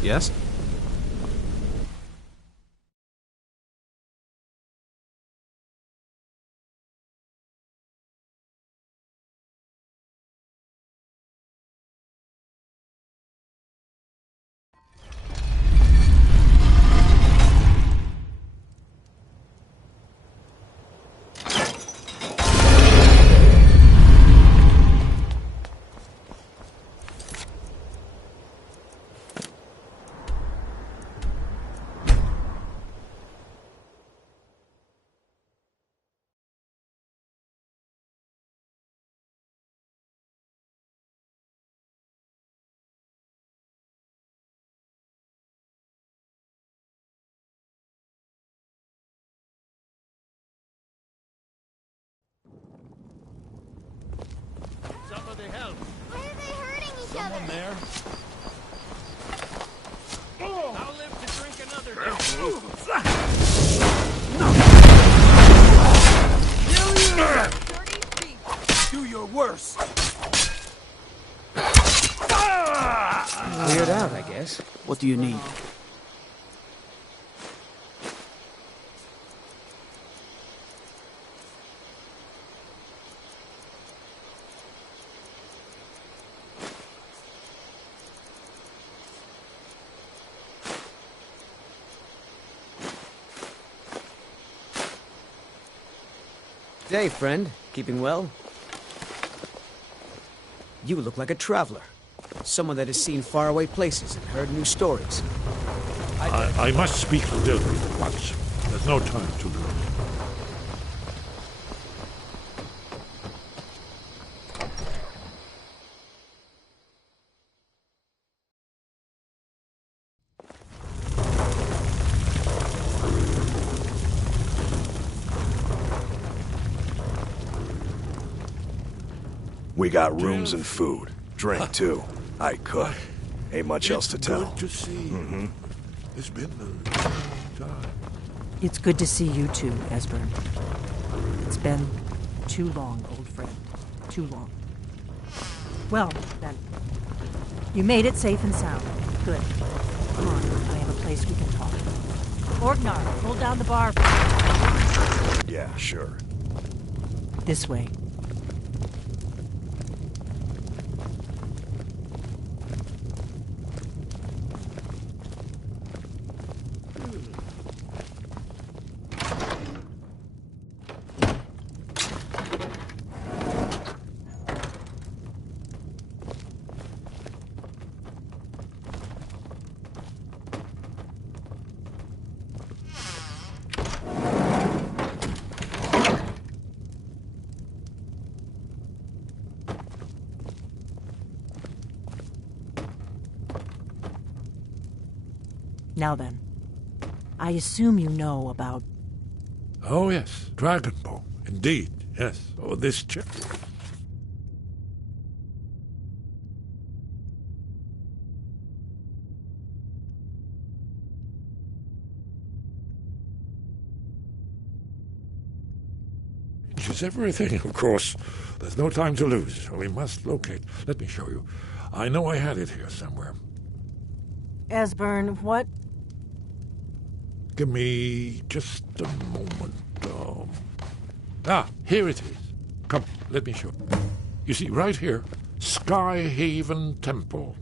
Yes? Somebody help! Why are they hurting each other? Someone there? I'll live to drink another day. Do your worst. Cleared out, I guess. What do you need? Day, friend. Keeping well? You look like a traveler. Someone that has seen faraway places and heard new stories. I must speak to Dilby at once. There's no time to lose. We got rooms and food. Drink, too. I cook. Ain't much else to tell. Good to see you. Mm-hmm. It's been a long time. It's good to see you too, Esbern. It's been too long, old friend. Too long. Well, then. You made it safe and sound. Good. Come on, I have a place we can talk. Orgnar, hold down the bar. Yeah, sure. This way. Now then, I assume you know about... Oh, yes. Dragonbow. Indeed, yes. Oh, this chap. Changes everything, of course. There's no time to lose. We must locate. Let me show you. I know I had it here somewhere. Esbern, what? Give me just a moment. Here it is. Come, let me show. You see, right here, Skyhaven Temple.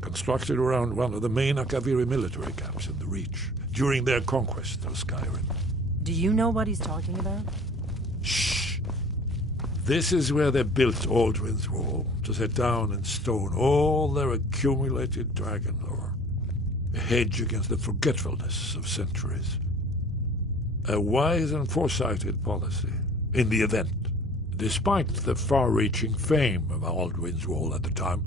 Constructed around one of the main Akaviri military camps in the Reach during their conquest of Skyrim. Do you know what he's talking about? Shh! This is where they built Aldrin's Wall, to set down in stone all their accumulated dragon lore. A hedge against the forgetfulness of centuries. A wise and foresighted policy, in the event. Despite the far-reaching fame of Aldrin's Wall at the time,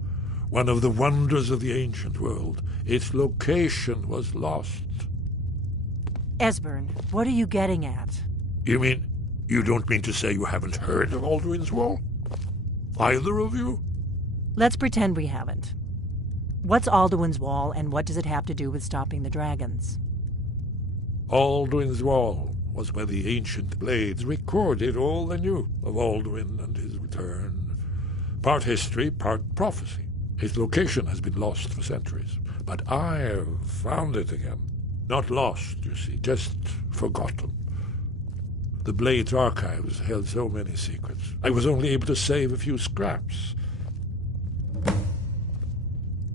one of the wonders of the ancient world, its location was lost. Esbern, what are you getting at? You don't mean to say you haven't heard of Aldrin's Wall? Either of you? Let's pretend we haven't. What's Alduin's Wall, and what does it have to do with stopping the dragons? Alduin's Wall was where the ancient blades recorded all they knew of Alduin and his return. Part history, part prophecy. Its location has been lost for centuries, but I have found it again. Not lost, you see, just forgotten. The Blade's archives held so many secrets. I was only able to save a few scraps.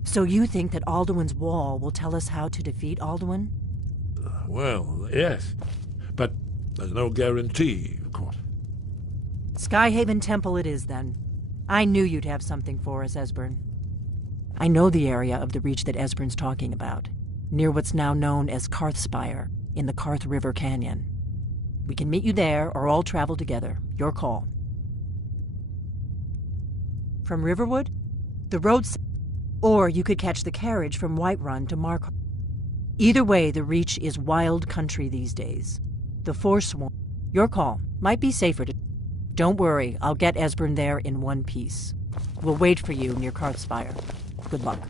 So you think that Alduin's Wall will tell us how to defeat Alduin? Well, yes. But there's no guarantee, of course. Skyhaven Temple it is, then. I knew you'd have something for us, Esbern. I know the area of the Reach that Esbern's talking about, near what's now known as Karthspire, in the Karth River Canyon. We can meet you there, or all travel together. Your call. From Riverwood? The road's... Or you could catch the carriage from Whiterun to Mark. Either way, the Reach is wild country these days. The Forsworn. Your call. Might be safer to... Don't worry, I'll get Esbern there in one piece. We'll wait for you near Karthspire. Good luck.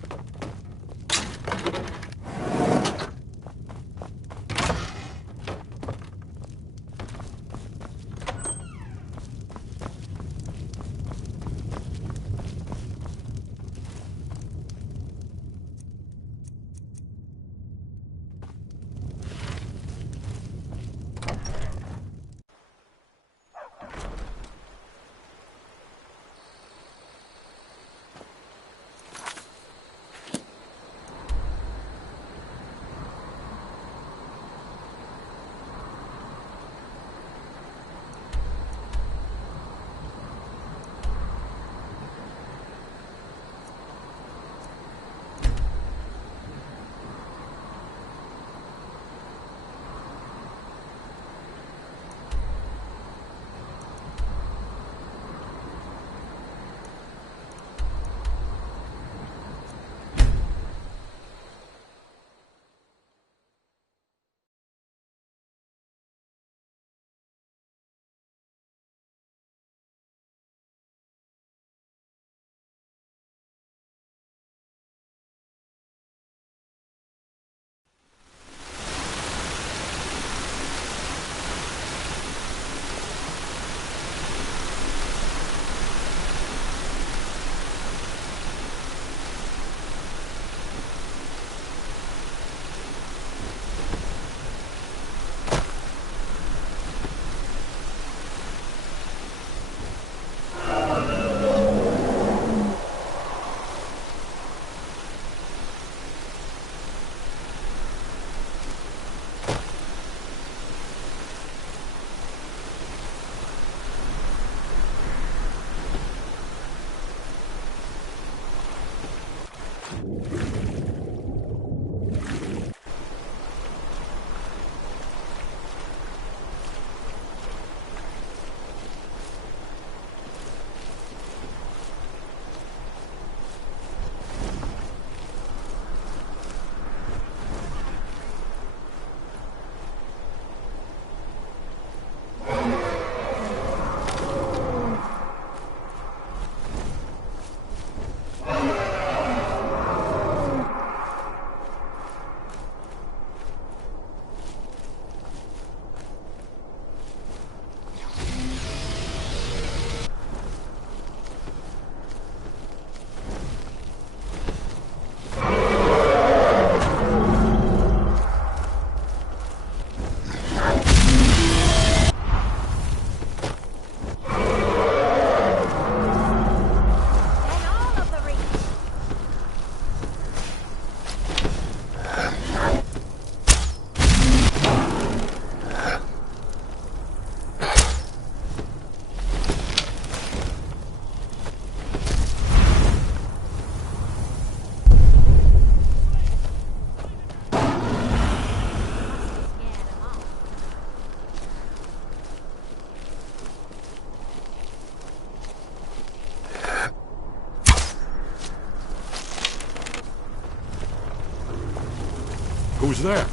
Who's there?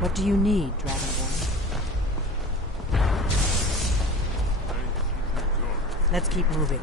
What do you need, Dragonborn? Let's keep moving.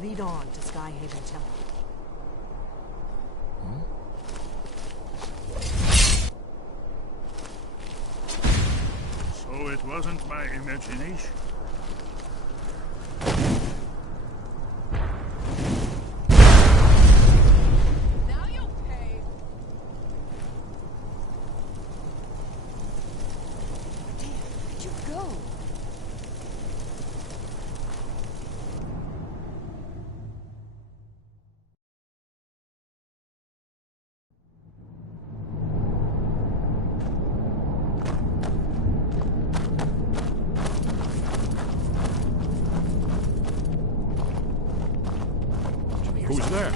Lead on to Skyhaven Temple. So it wasn't my imagination. Now you'll pay. Damn, where'd you go? Who's there?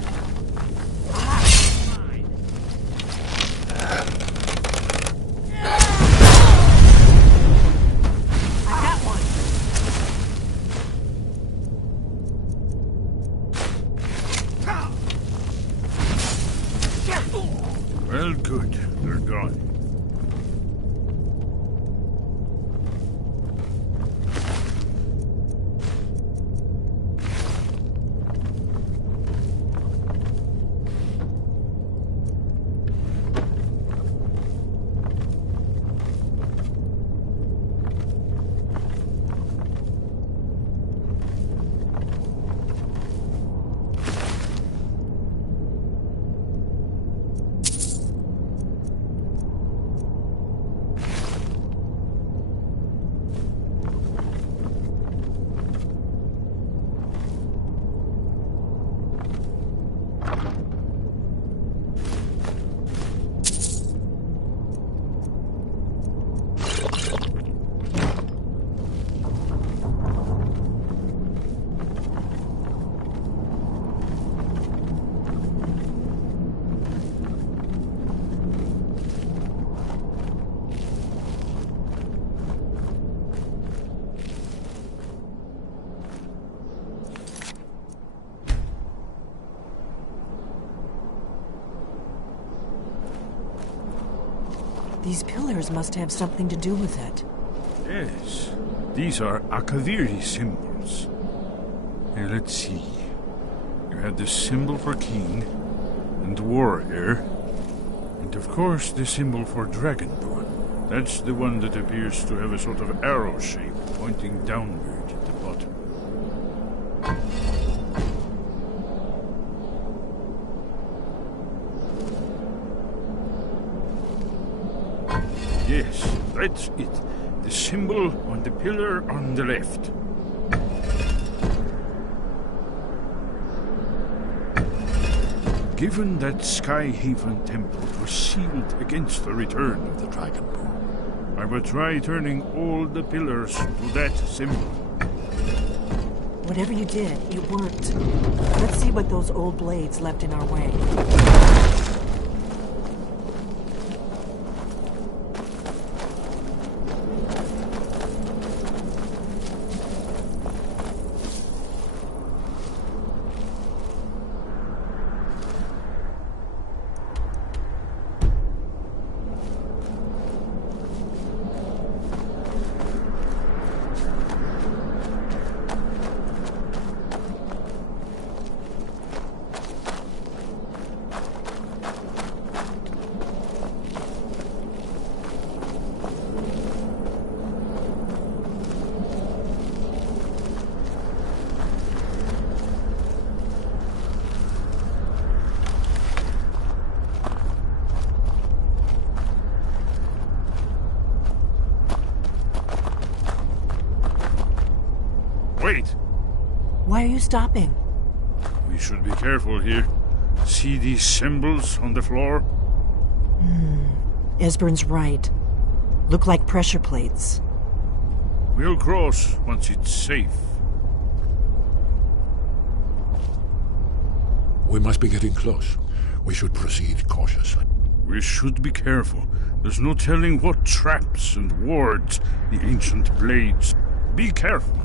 Well, good. They're gone. These pillars must have something to do with it. Yes, these are Akaviri symbols. Here, let's see. You had the symbol for king and warrior, and of course the symbol for dragonborn. That's the one that appears to have a sort of arrow shape pointing downward at the bottom. Yes, that's it. The symbol on the pillar on the left. Given that Skyhaven Temple was sealed against the return of the Dragonborn, I will try turning all the pillars to that symbol. Whatever you did, it worked. Let's see what those old blades left in our way. Wait! Why are you stopping? We should be careful here. See these symbols on the floor? Esbern's right. Look like pressure plates. We'll cross once it's safe. We must be getting close. We should proceed cautiously. We should be careful. There's no telling what traps and wards the ancient blades. Be careful.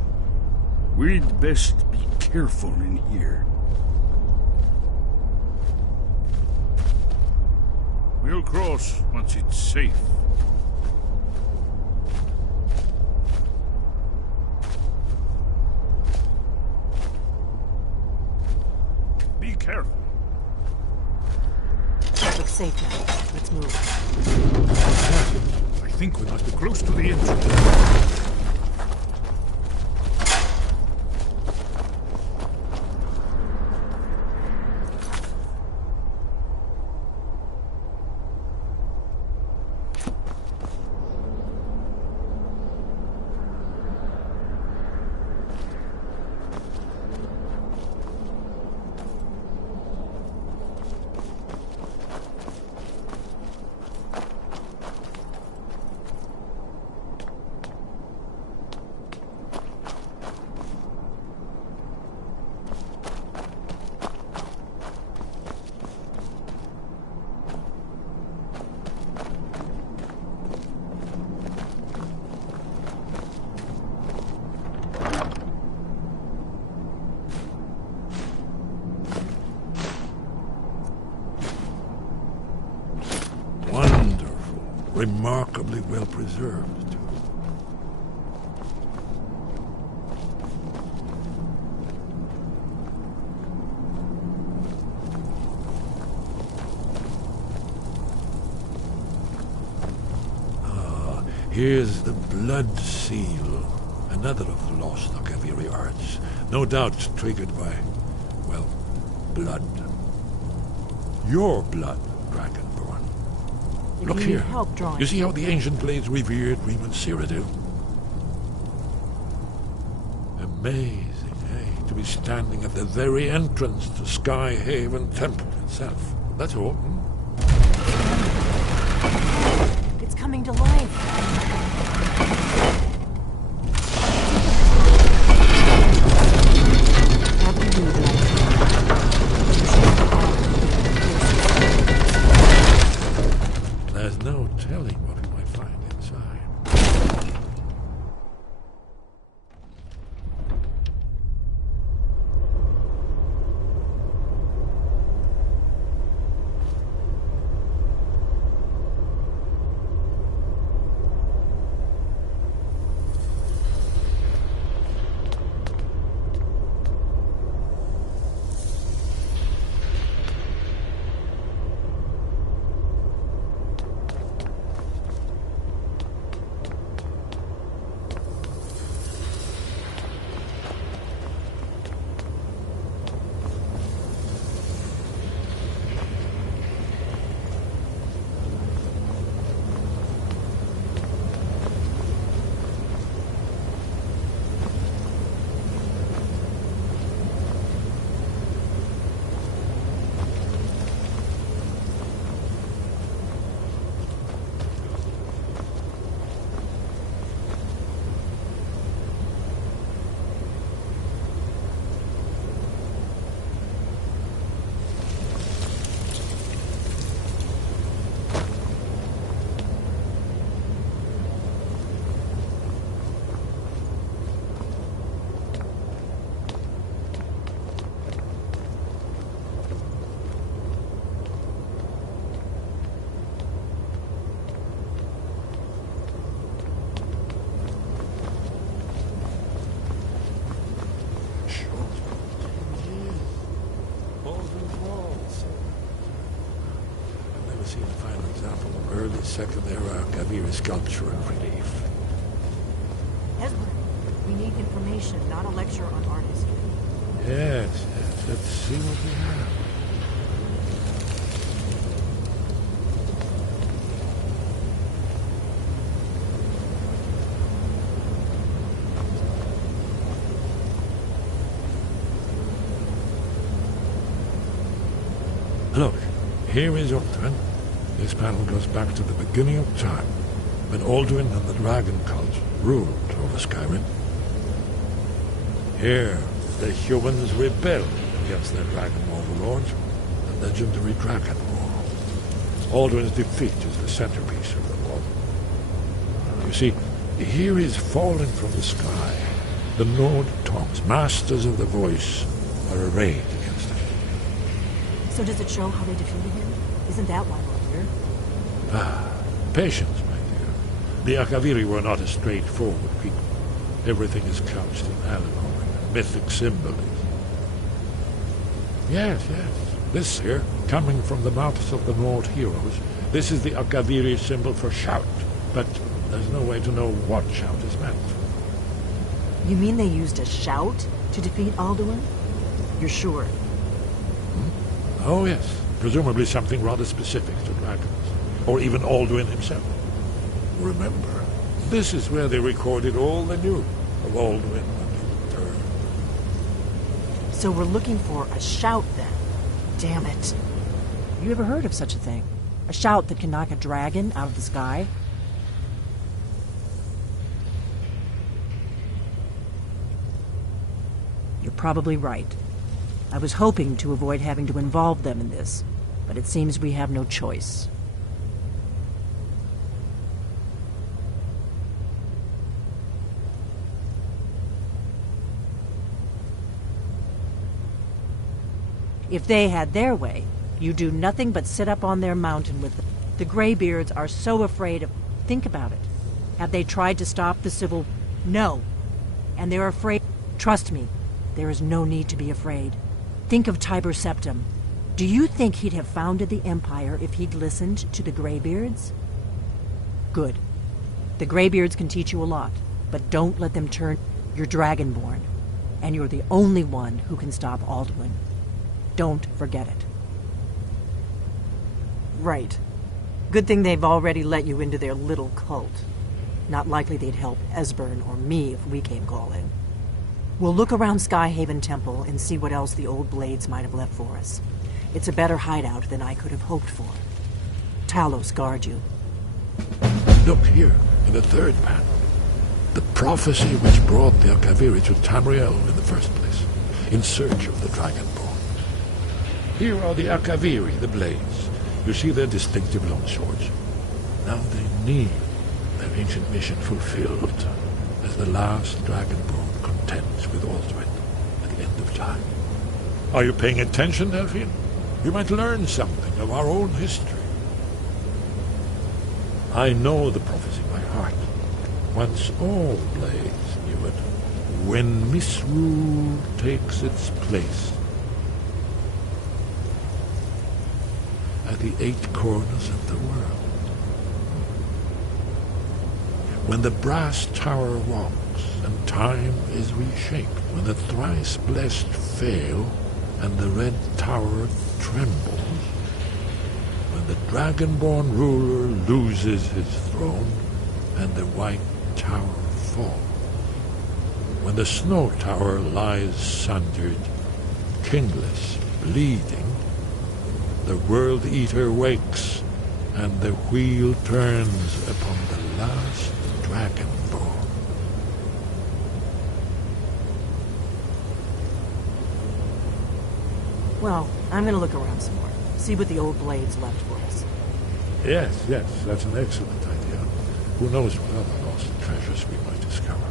We'd best be careful in here. We'll cross once it's safe. Be careful. Looks safe now. Let's move. I think we must be close to the entrance. Remarkably well preserved, too. Ah, here's the blood seal. Another of the lost Akaviri arts. No doubt triggered by, well, blood. Your blood, Dragonborn. Look here. Help drawing. You see how the ancient blades revered Reman Cyrodiil? Amazing, eh? To be standing at the very entrance to Skyhaven Temple itself. That's all. It's coming to life. There's no telling what we might find inside. Second-era Kaviri sculpture of relief. Ezra, we need information, not a lecture on art history. Yes. Let's see what we have. Look, here is Alduin. This panel goes back to the beginning of time, when Alduin and the dragon cult ruled over Skyrim. Here, the humans rebelled against their dragon overlords, the legendary Dragon War. Alduin's defeat is the centerpiece of the war. You see, here is fallen from the sky. The Nord tongues, masters of the voice, are arrayed against it. So does it show how they defeated him? Isn't that why we're here? Patience, my dear. The Akaviri were not a straightforward people. Everything is couched in allegory and mythic symbolism. Yes. This here, coming from the mouths of the Nord heroes, this is the Akaviri symbol for shout. But there's no way to know what shout is meant. You mean they used a shout to defeat Alduin? You're sure? Oh, yes. Presumably something rather specific to dragons. Or even Alduin himself. Remember, this is where they recorded all they knew of Alduin and his return. So we're looking for a shout, then. Damn it. You ever heard of such a thing? A shout that can knock a dragon out of the sky? You're probably right. I was hoping to avoid having to involve them in this, but it seems we have no choice. If they had their way, you do nothing but sit up on their mountain with them. The Greybeards are so afraid of... Think about it. Have they tried to stop the civil... No. And they're afraid... Trust me, there is no need to be afraid. Think of Tiber Septim. Do you think he'd have founded the Empire if he'd listened to the Greybeards? Good. The Greybeards can teach you a lot, but don't let them turn... You're Dragonborn, and you're the only one who can stop Alduin. Don't forget it. Right. Good thing they've already let you into their little cult. Not likely they'd help Esbern or me if we came calling. We'll look around Skyhaven Temple and see what else the old blades might have left for us. It's a better hideout than I could have hoped for. Talos guard you. Look here, in the third panel. The prophecy which brought the Akaviri to Tamriel in the first place, in search of the Dragonborn. Here are the Akaviri, the blades. You see their distinctive long swords. Now they need their ancient mission fulfilled as the last Dragonborn contends with Alduin at the end of time. Are you paying attention, Delphine? You might learn something of our own history. I know the prophecy by heart. Once all blades knew it. When misrule takes its place at the 8 corners of the world. When the brass tower walks and time is reshaped, when the thrice blessed fail and the red tower trembles, when the dragonborn ruler loses his throne and the white tower falls, when the snow tower lies sundered, kingless, bleeding, the World Eater wakes, and the wheel turns upon the last Dragonborn. Well, I'm gonna look around some more. See what the old blades left for us. Yes, that's an excellent idea. Who knows what other lost treasures we might discover.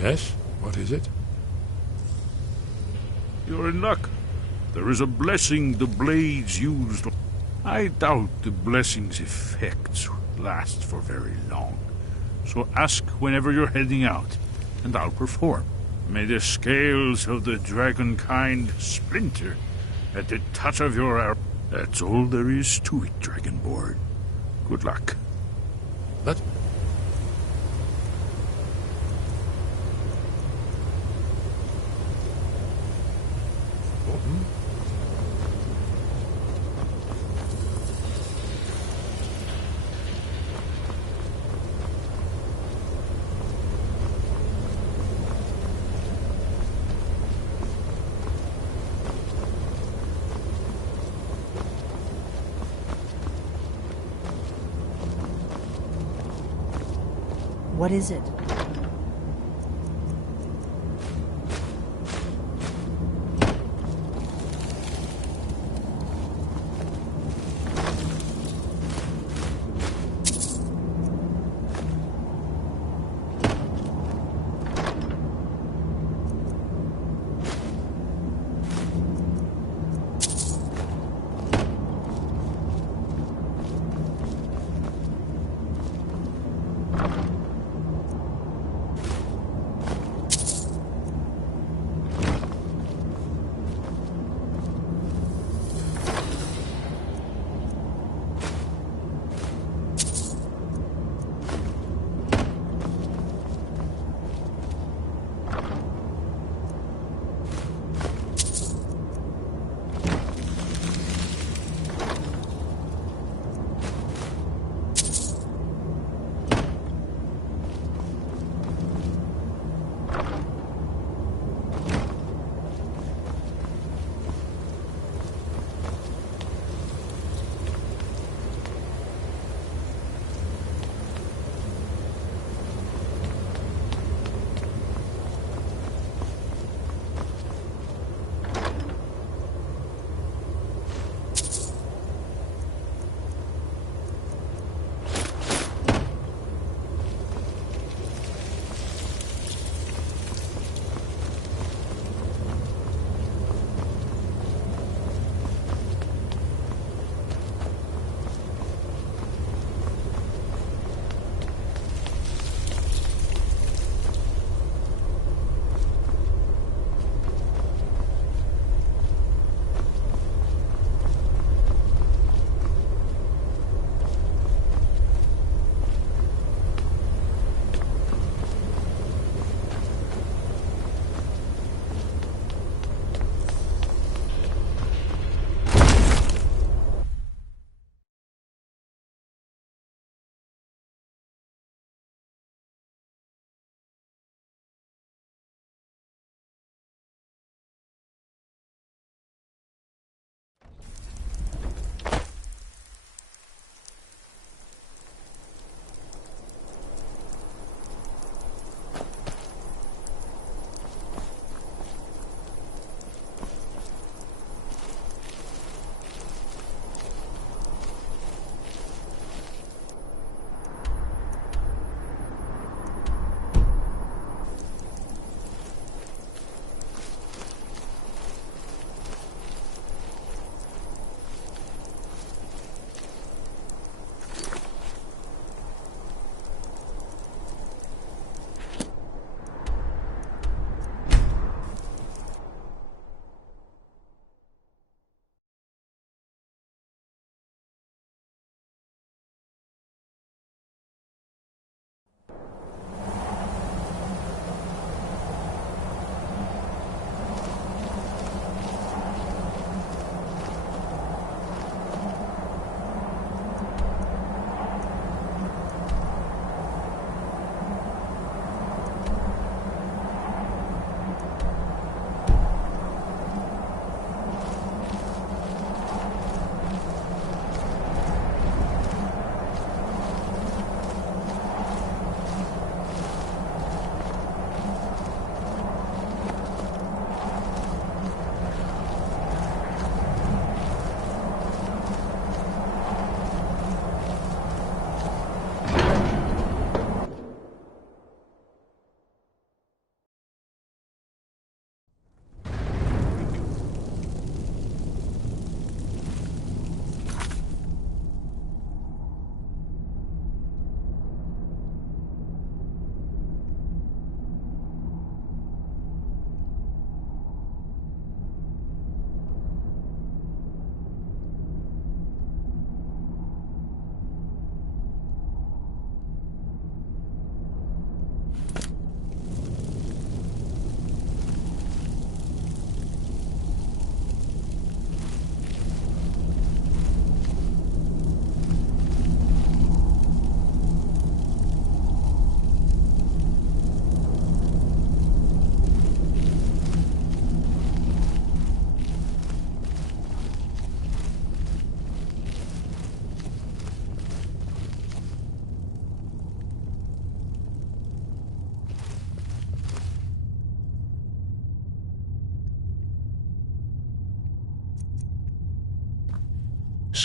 Yes? What is it? You're in luck. There is a blessing the blades used. I doubt the blessing's effects last for very long. So ask whenever you're heading out, and I'll perform. May the scales of the dragon kind splinter at the touch of your arrow. That's all there is to it, Dragonborn. Good luck. But What is it?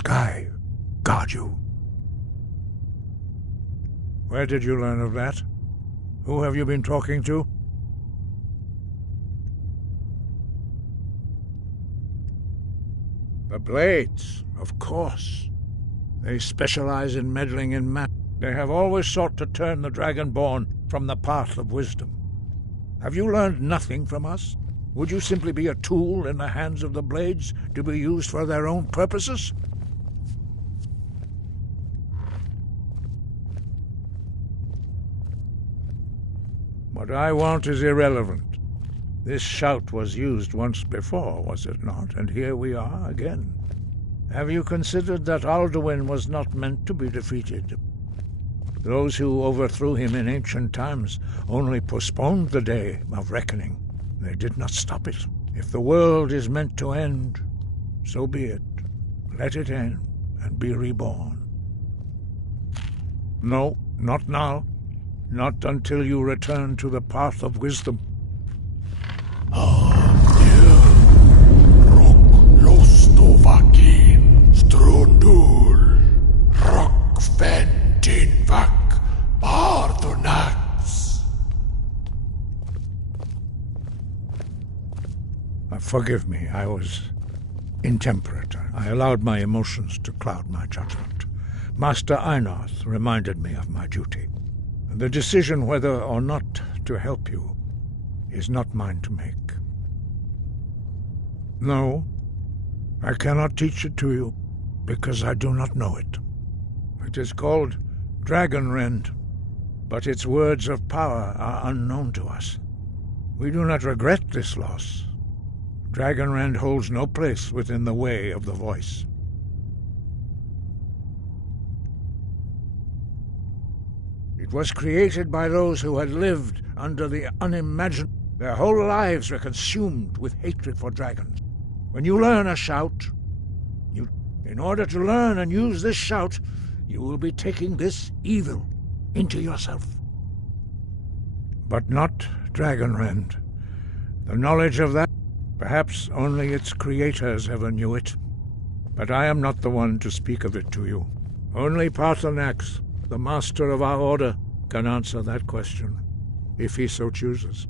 sky guard you. Where did you learn of that? Who have you been talking to? The Blades, of course. They specialize in meddling in matters. They have always sought to turn the Dragonborn from the path of wisdom. Have you learned nothing from us? Would you simply be a tool in the hands of the Blades to be used for their own purposes? What I want is irrelevant. This shout was used once before, was it not? And here we are again. Have you considered that Alduin was not meant to be defeated? Those who overthrew him in ancient times only postponed the day of reckoning. They did not stop it. If the world is meant to end, so be it. Let it end and be reborn. No, not now. Not until you return to the path of wisdom. Forgive me, I was intemperate. I allowed my emotions to cloud my judgment. Master Einarth reminded me of my duty. The decision whether or not to help you is not mine to make. No, I cannot teach it to you, because I do not know it. It is called Dragonrend, but its words of power are unknown to us. We do not regret this loss. Dragonrend holds no place within the way of the voice. It was created by those who had lived under the unimaginable. Their whole lives were consumed with hatred for dragons. When you learn a shout, in order to learn and use this shout, you will be taking this evil into yourself. But not Dragonrend. The knowledge of that, perhaps only its creators ever knew it. But I am not the one to speak of it to you. Only Paarthurnax, the master of our order, can answer that question, if he so chooses.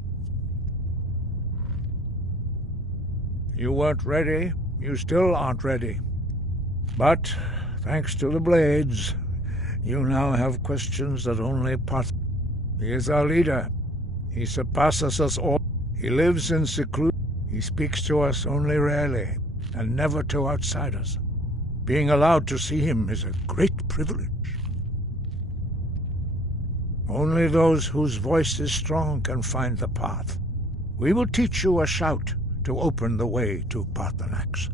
You weren't ready. You still aren't ready. But, thanks to the Blades, you now have questions that only Paarthurnax. He is our leader. He surpasses us all. He lives in seclusion. He speaks to us only rarely, and never to outsiders. Being allowed to see him is a great privilege. Only those whose voice is strong can find the path. We will teach you a shout to open the way to Paarthurnax.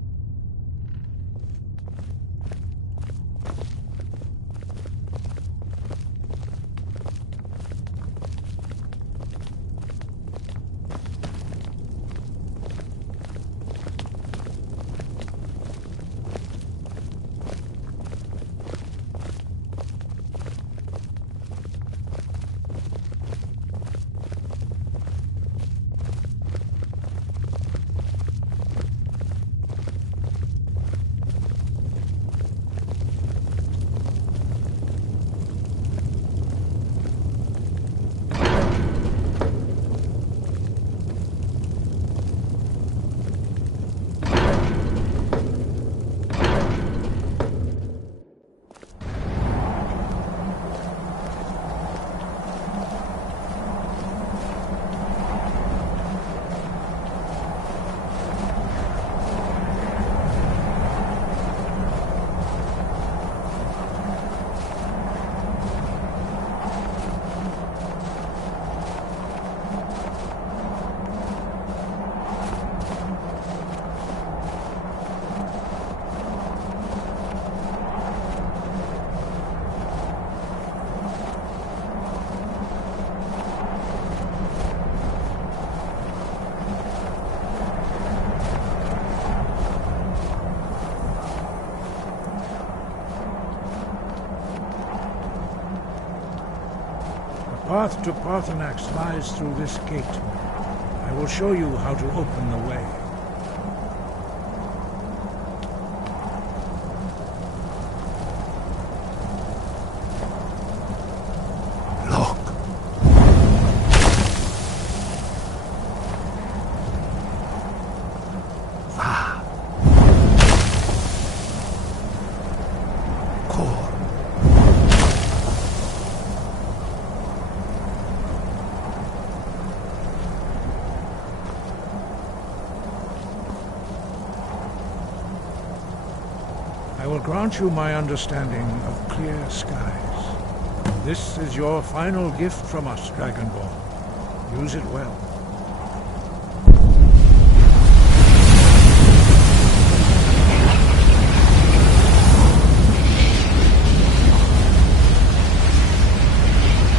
The path to Paarthurnax lies through this gate. I will show you how to open the way. core. I will grant you my understanding of clear skies. This is your final gift from us, Dragonborn. Use it well.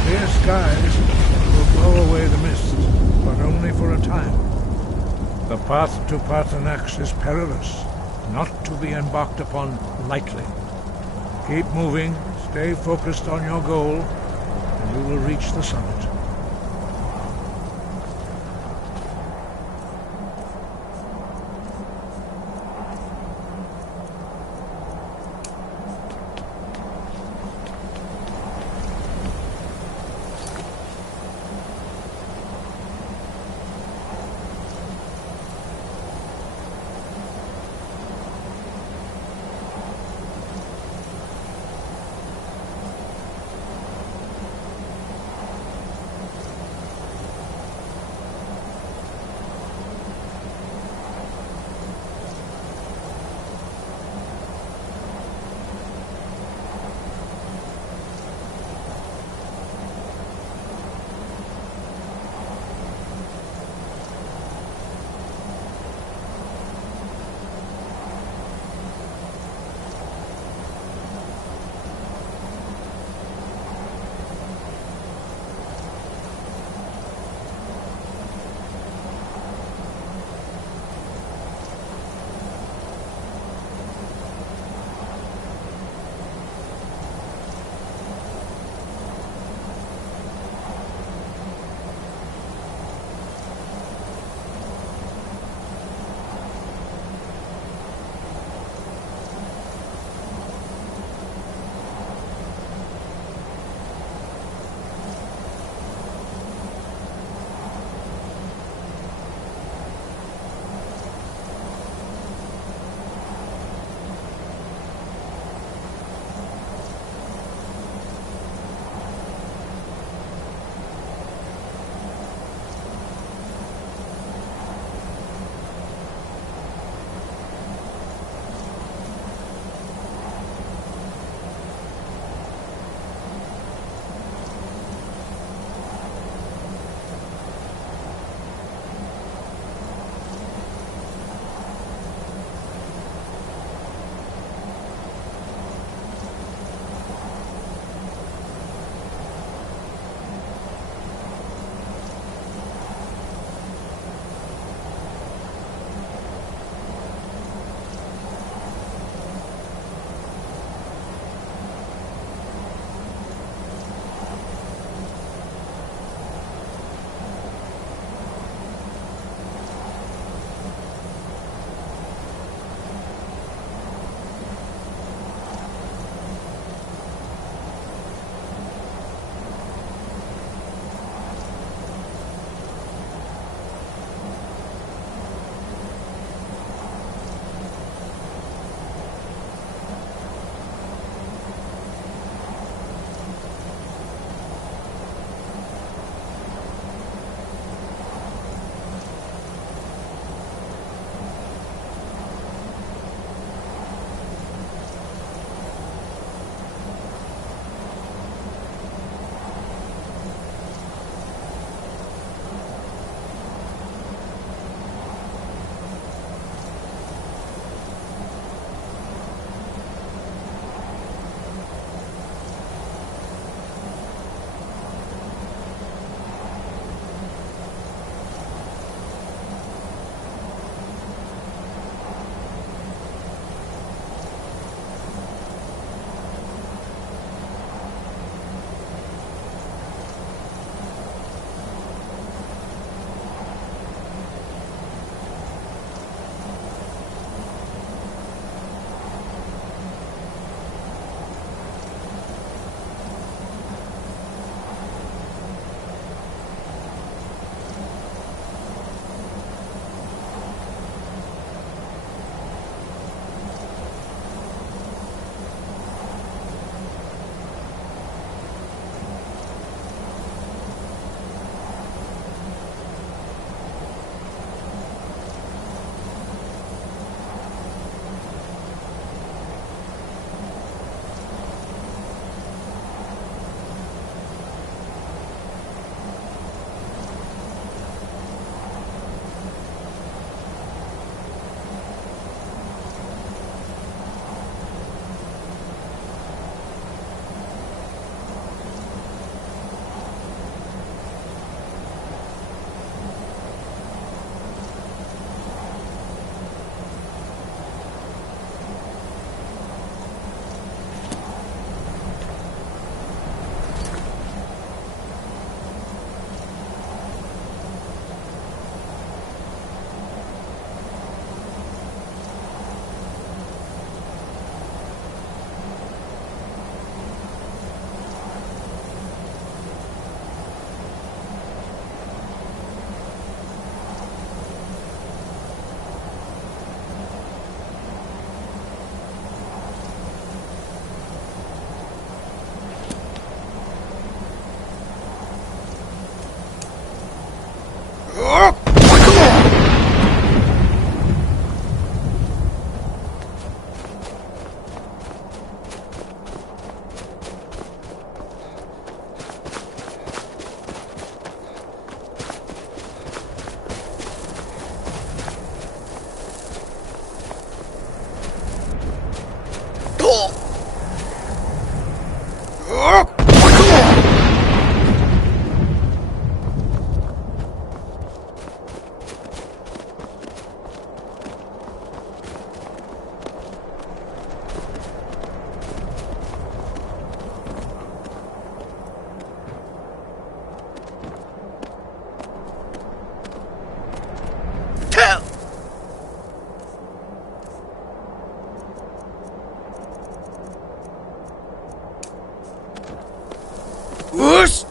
Clear skies will blow away the mist, but only for a time. The path to Paarthurnax is perilous, not to be embarked upon lightly. Keep moving, stay focused on your goal, and you will reach the summit. Whoosh!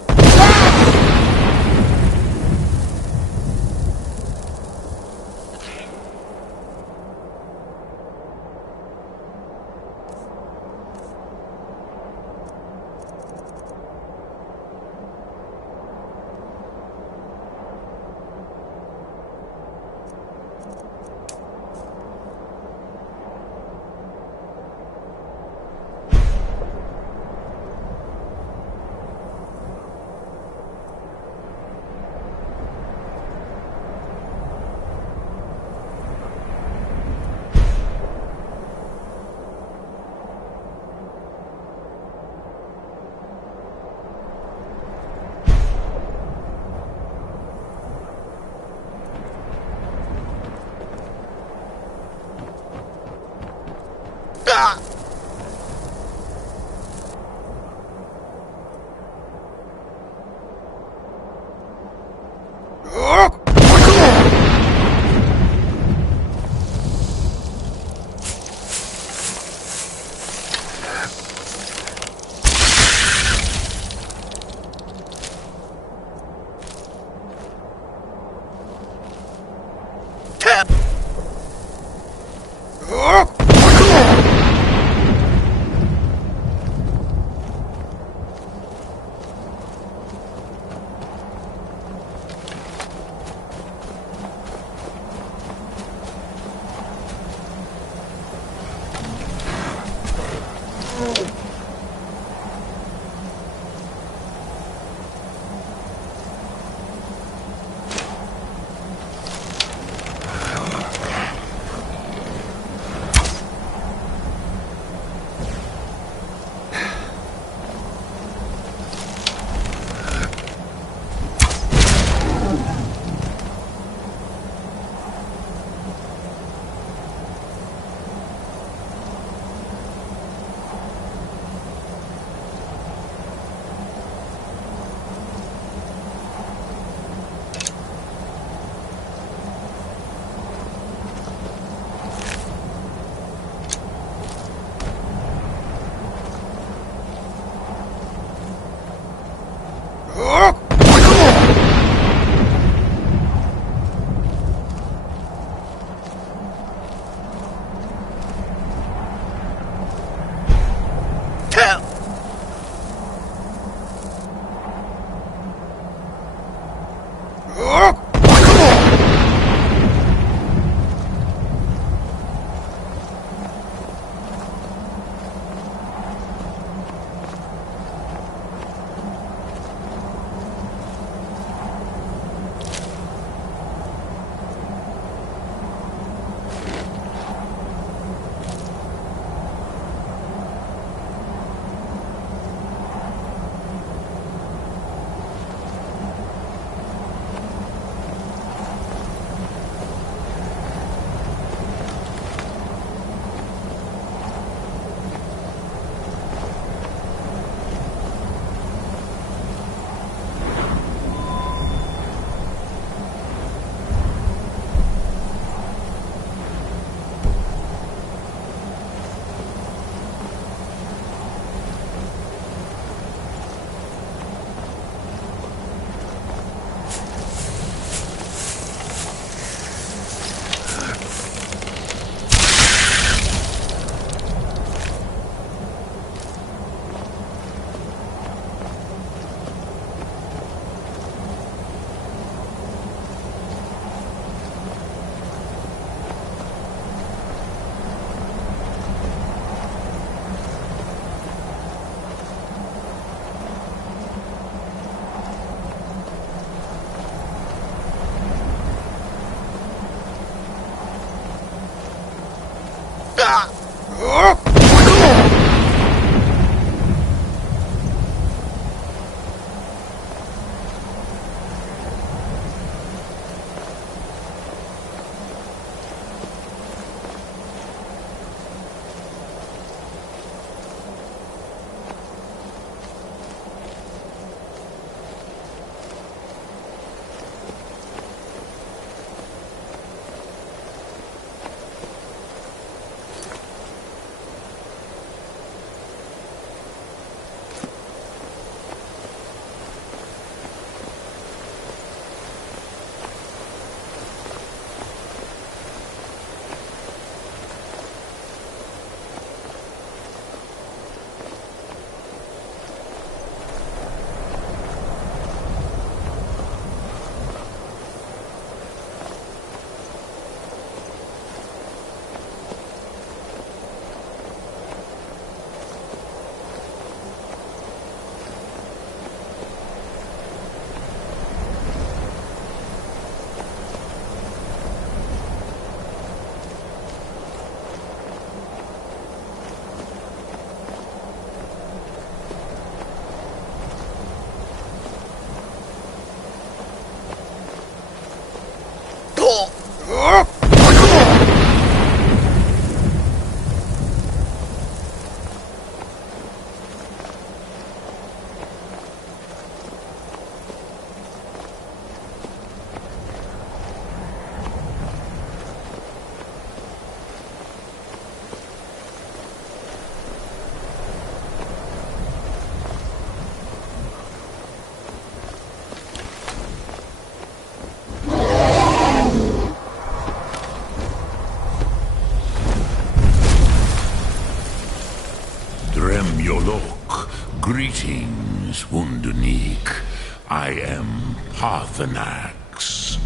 Greetings, Wunderneek. I am Parthenax.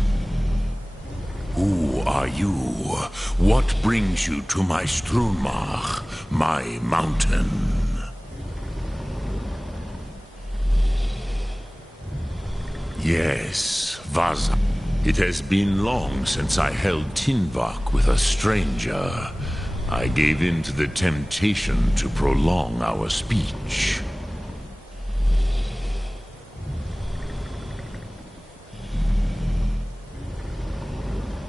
Who are you? What brings you to my Strunmach, my mountain? Yes, Vaza. It has been long since I held Tinvak with a stranger. I gave in to the temptation to prolong our speech.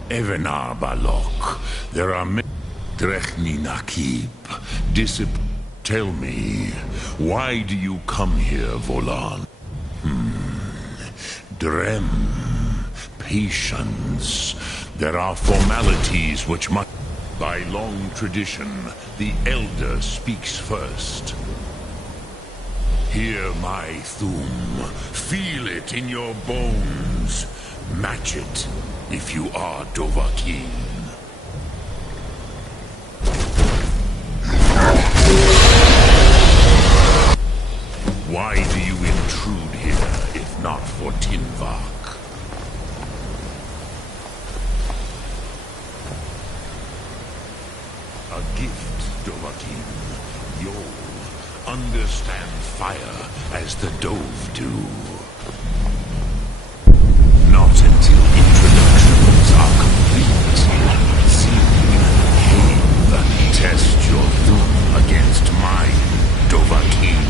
Evenar Balok, there are many Drechni Nakib. Tell me, why do you come here, Volan? Drem, patience. There are formalities which must... By long tradition, the Elder speaks first. Hear my Thum. Feel it in your bones. Match it, if you are Dovahkiin. Why do you intrude here, if not for Tinvak? A gift, Dovahkiin. You'll understand fire as the Dove do. Not until introductions are complete. See, Cave, test your Thum against mine, Dovahkiin.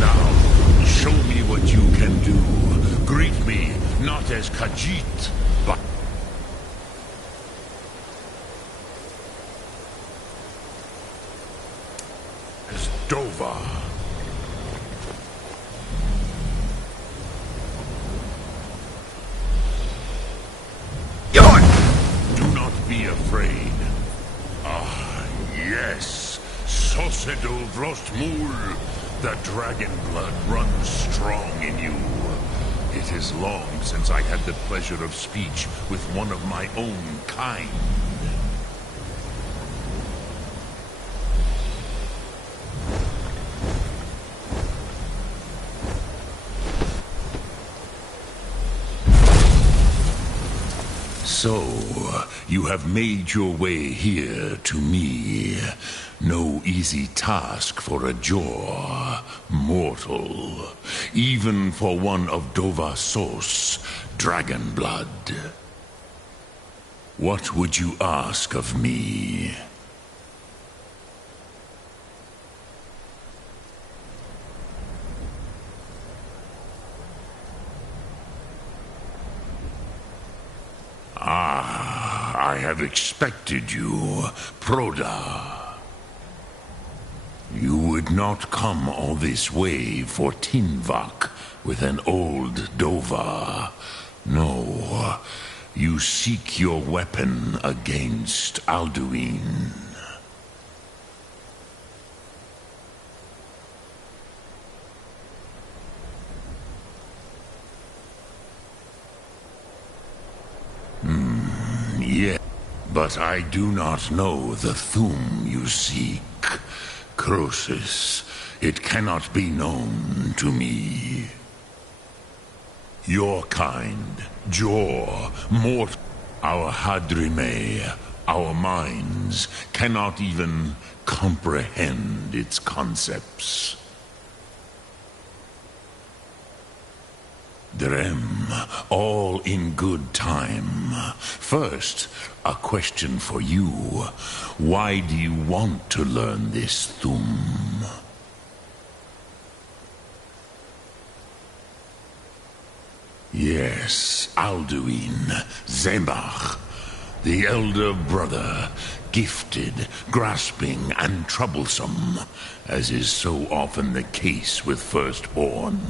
Now, show me what you can do. Greet me, not as Khajiit, but... as Dova. Do not be afraid. Ah, yes. Sosedo Vrostmul. The dragon blood runs strong in you. It is long since I had the pleasure of speech with one of my own kind. So, you have made your way here to me. No easy task for a Jor, mortal. Even for one of Dova Sos, dragon blood. What would you ask of me? Ah, I have expected you, Proda. You would not come all this way for Tinvak with an old Dova. No, you seek your weapon against Alduin. Yeah, but I do not know the Thum you seek. Croesus, it cannot be known to me. Your kind, Jor, Mort, our Hadrime, our minds, cannot even comprehend its concepts. Drem, all in good time. First, a question for you. Why do you want to learn this Thum? Yes, Alduin, Zemach, the elder brother, gifted, grasping, and troublesome, as is so often the case with firstborn.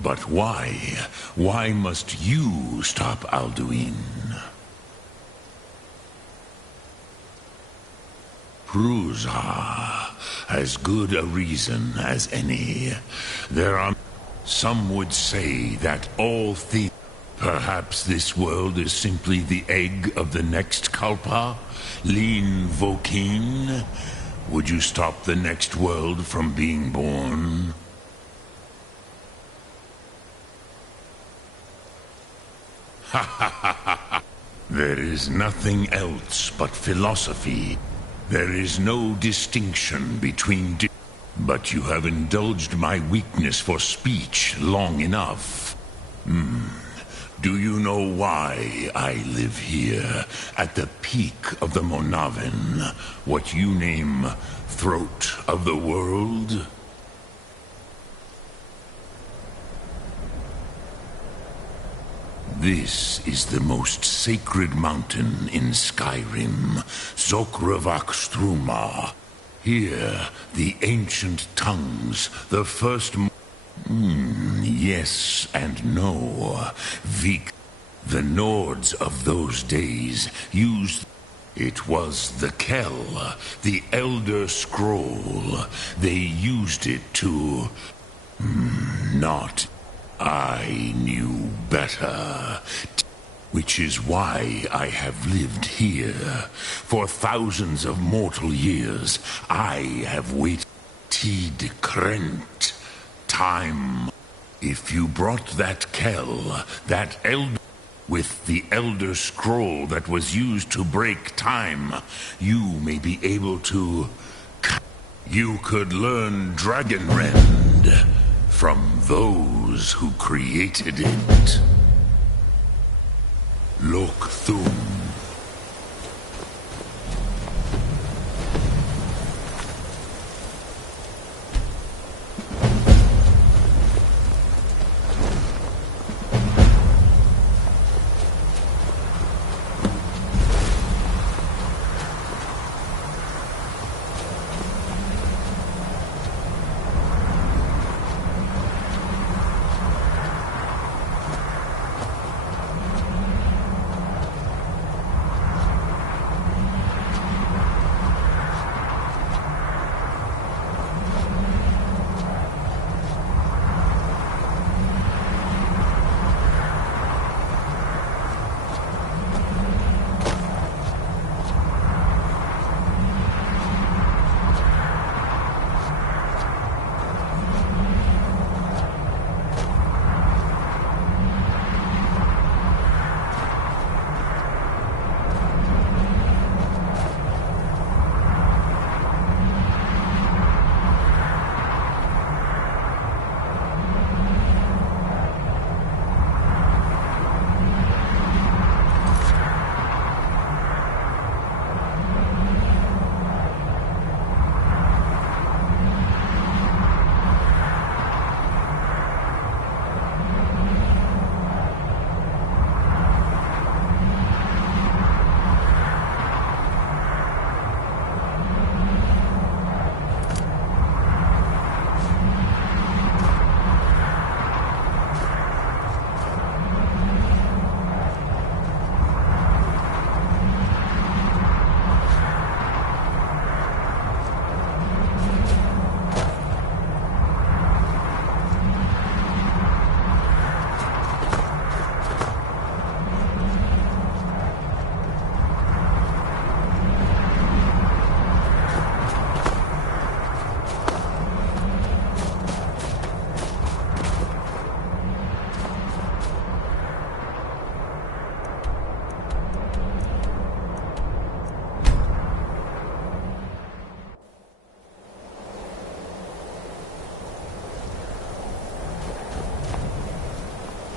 But why? Why must you stop Alduin? Prusa, as good a reason as any. There are... Some would say that all things... Perhaps this world is simply the egg of the next Kalpa? Lean Vokin? Would you stop the next world from being born? Ha ha ha ha ha! There is nothing else but philosophy. There is no distinction between but you have indulged my weakness for speech long enough. Do you know why I live here, at the peak of the Monavin, what you name throat of the world? This is the most sacred mountain in Skyrim, Zokravak Struma. Here, the ancient tongues, the first... yes and no. The Nords of those days used... It was the Kell, the Elder Scroll. They used it to... not... I knew better. Which is why I have lived here. For thousands of mortal years, I have waited. Tid Krent. Time. If you brought that Kell, that Elder... with the Elder Scroll that was used to break time, you may be able to... You could learn Dragonrend from those who created it. Lokthum.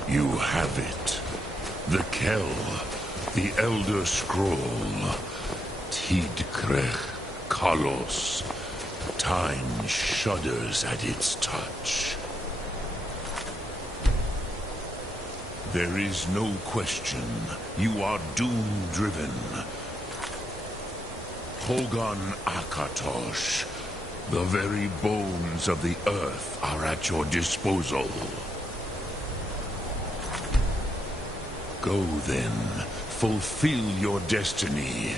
You have it. The Kell, the Elder Scroll. Tidkrech Kalos. Time shudders at its touch. There is no question. You are doom-driven. Hogan Akatosh. The very bones of the earth are at your disposal. Go then, fulfill your destiny.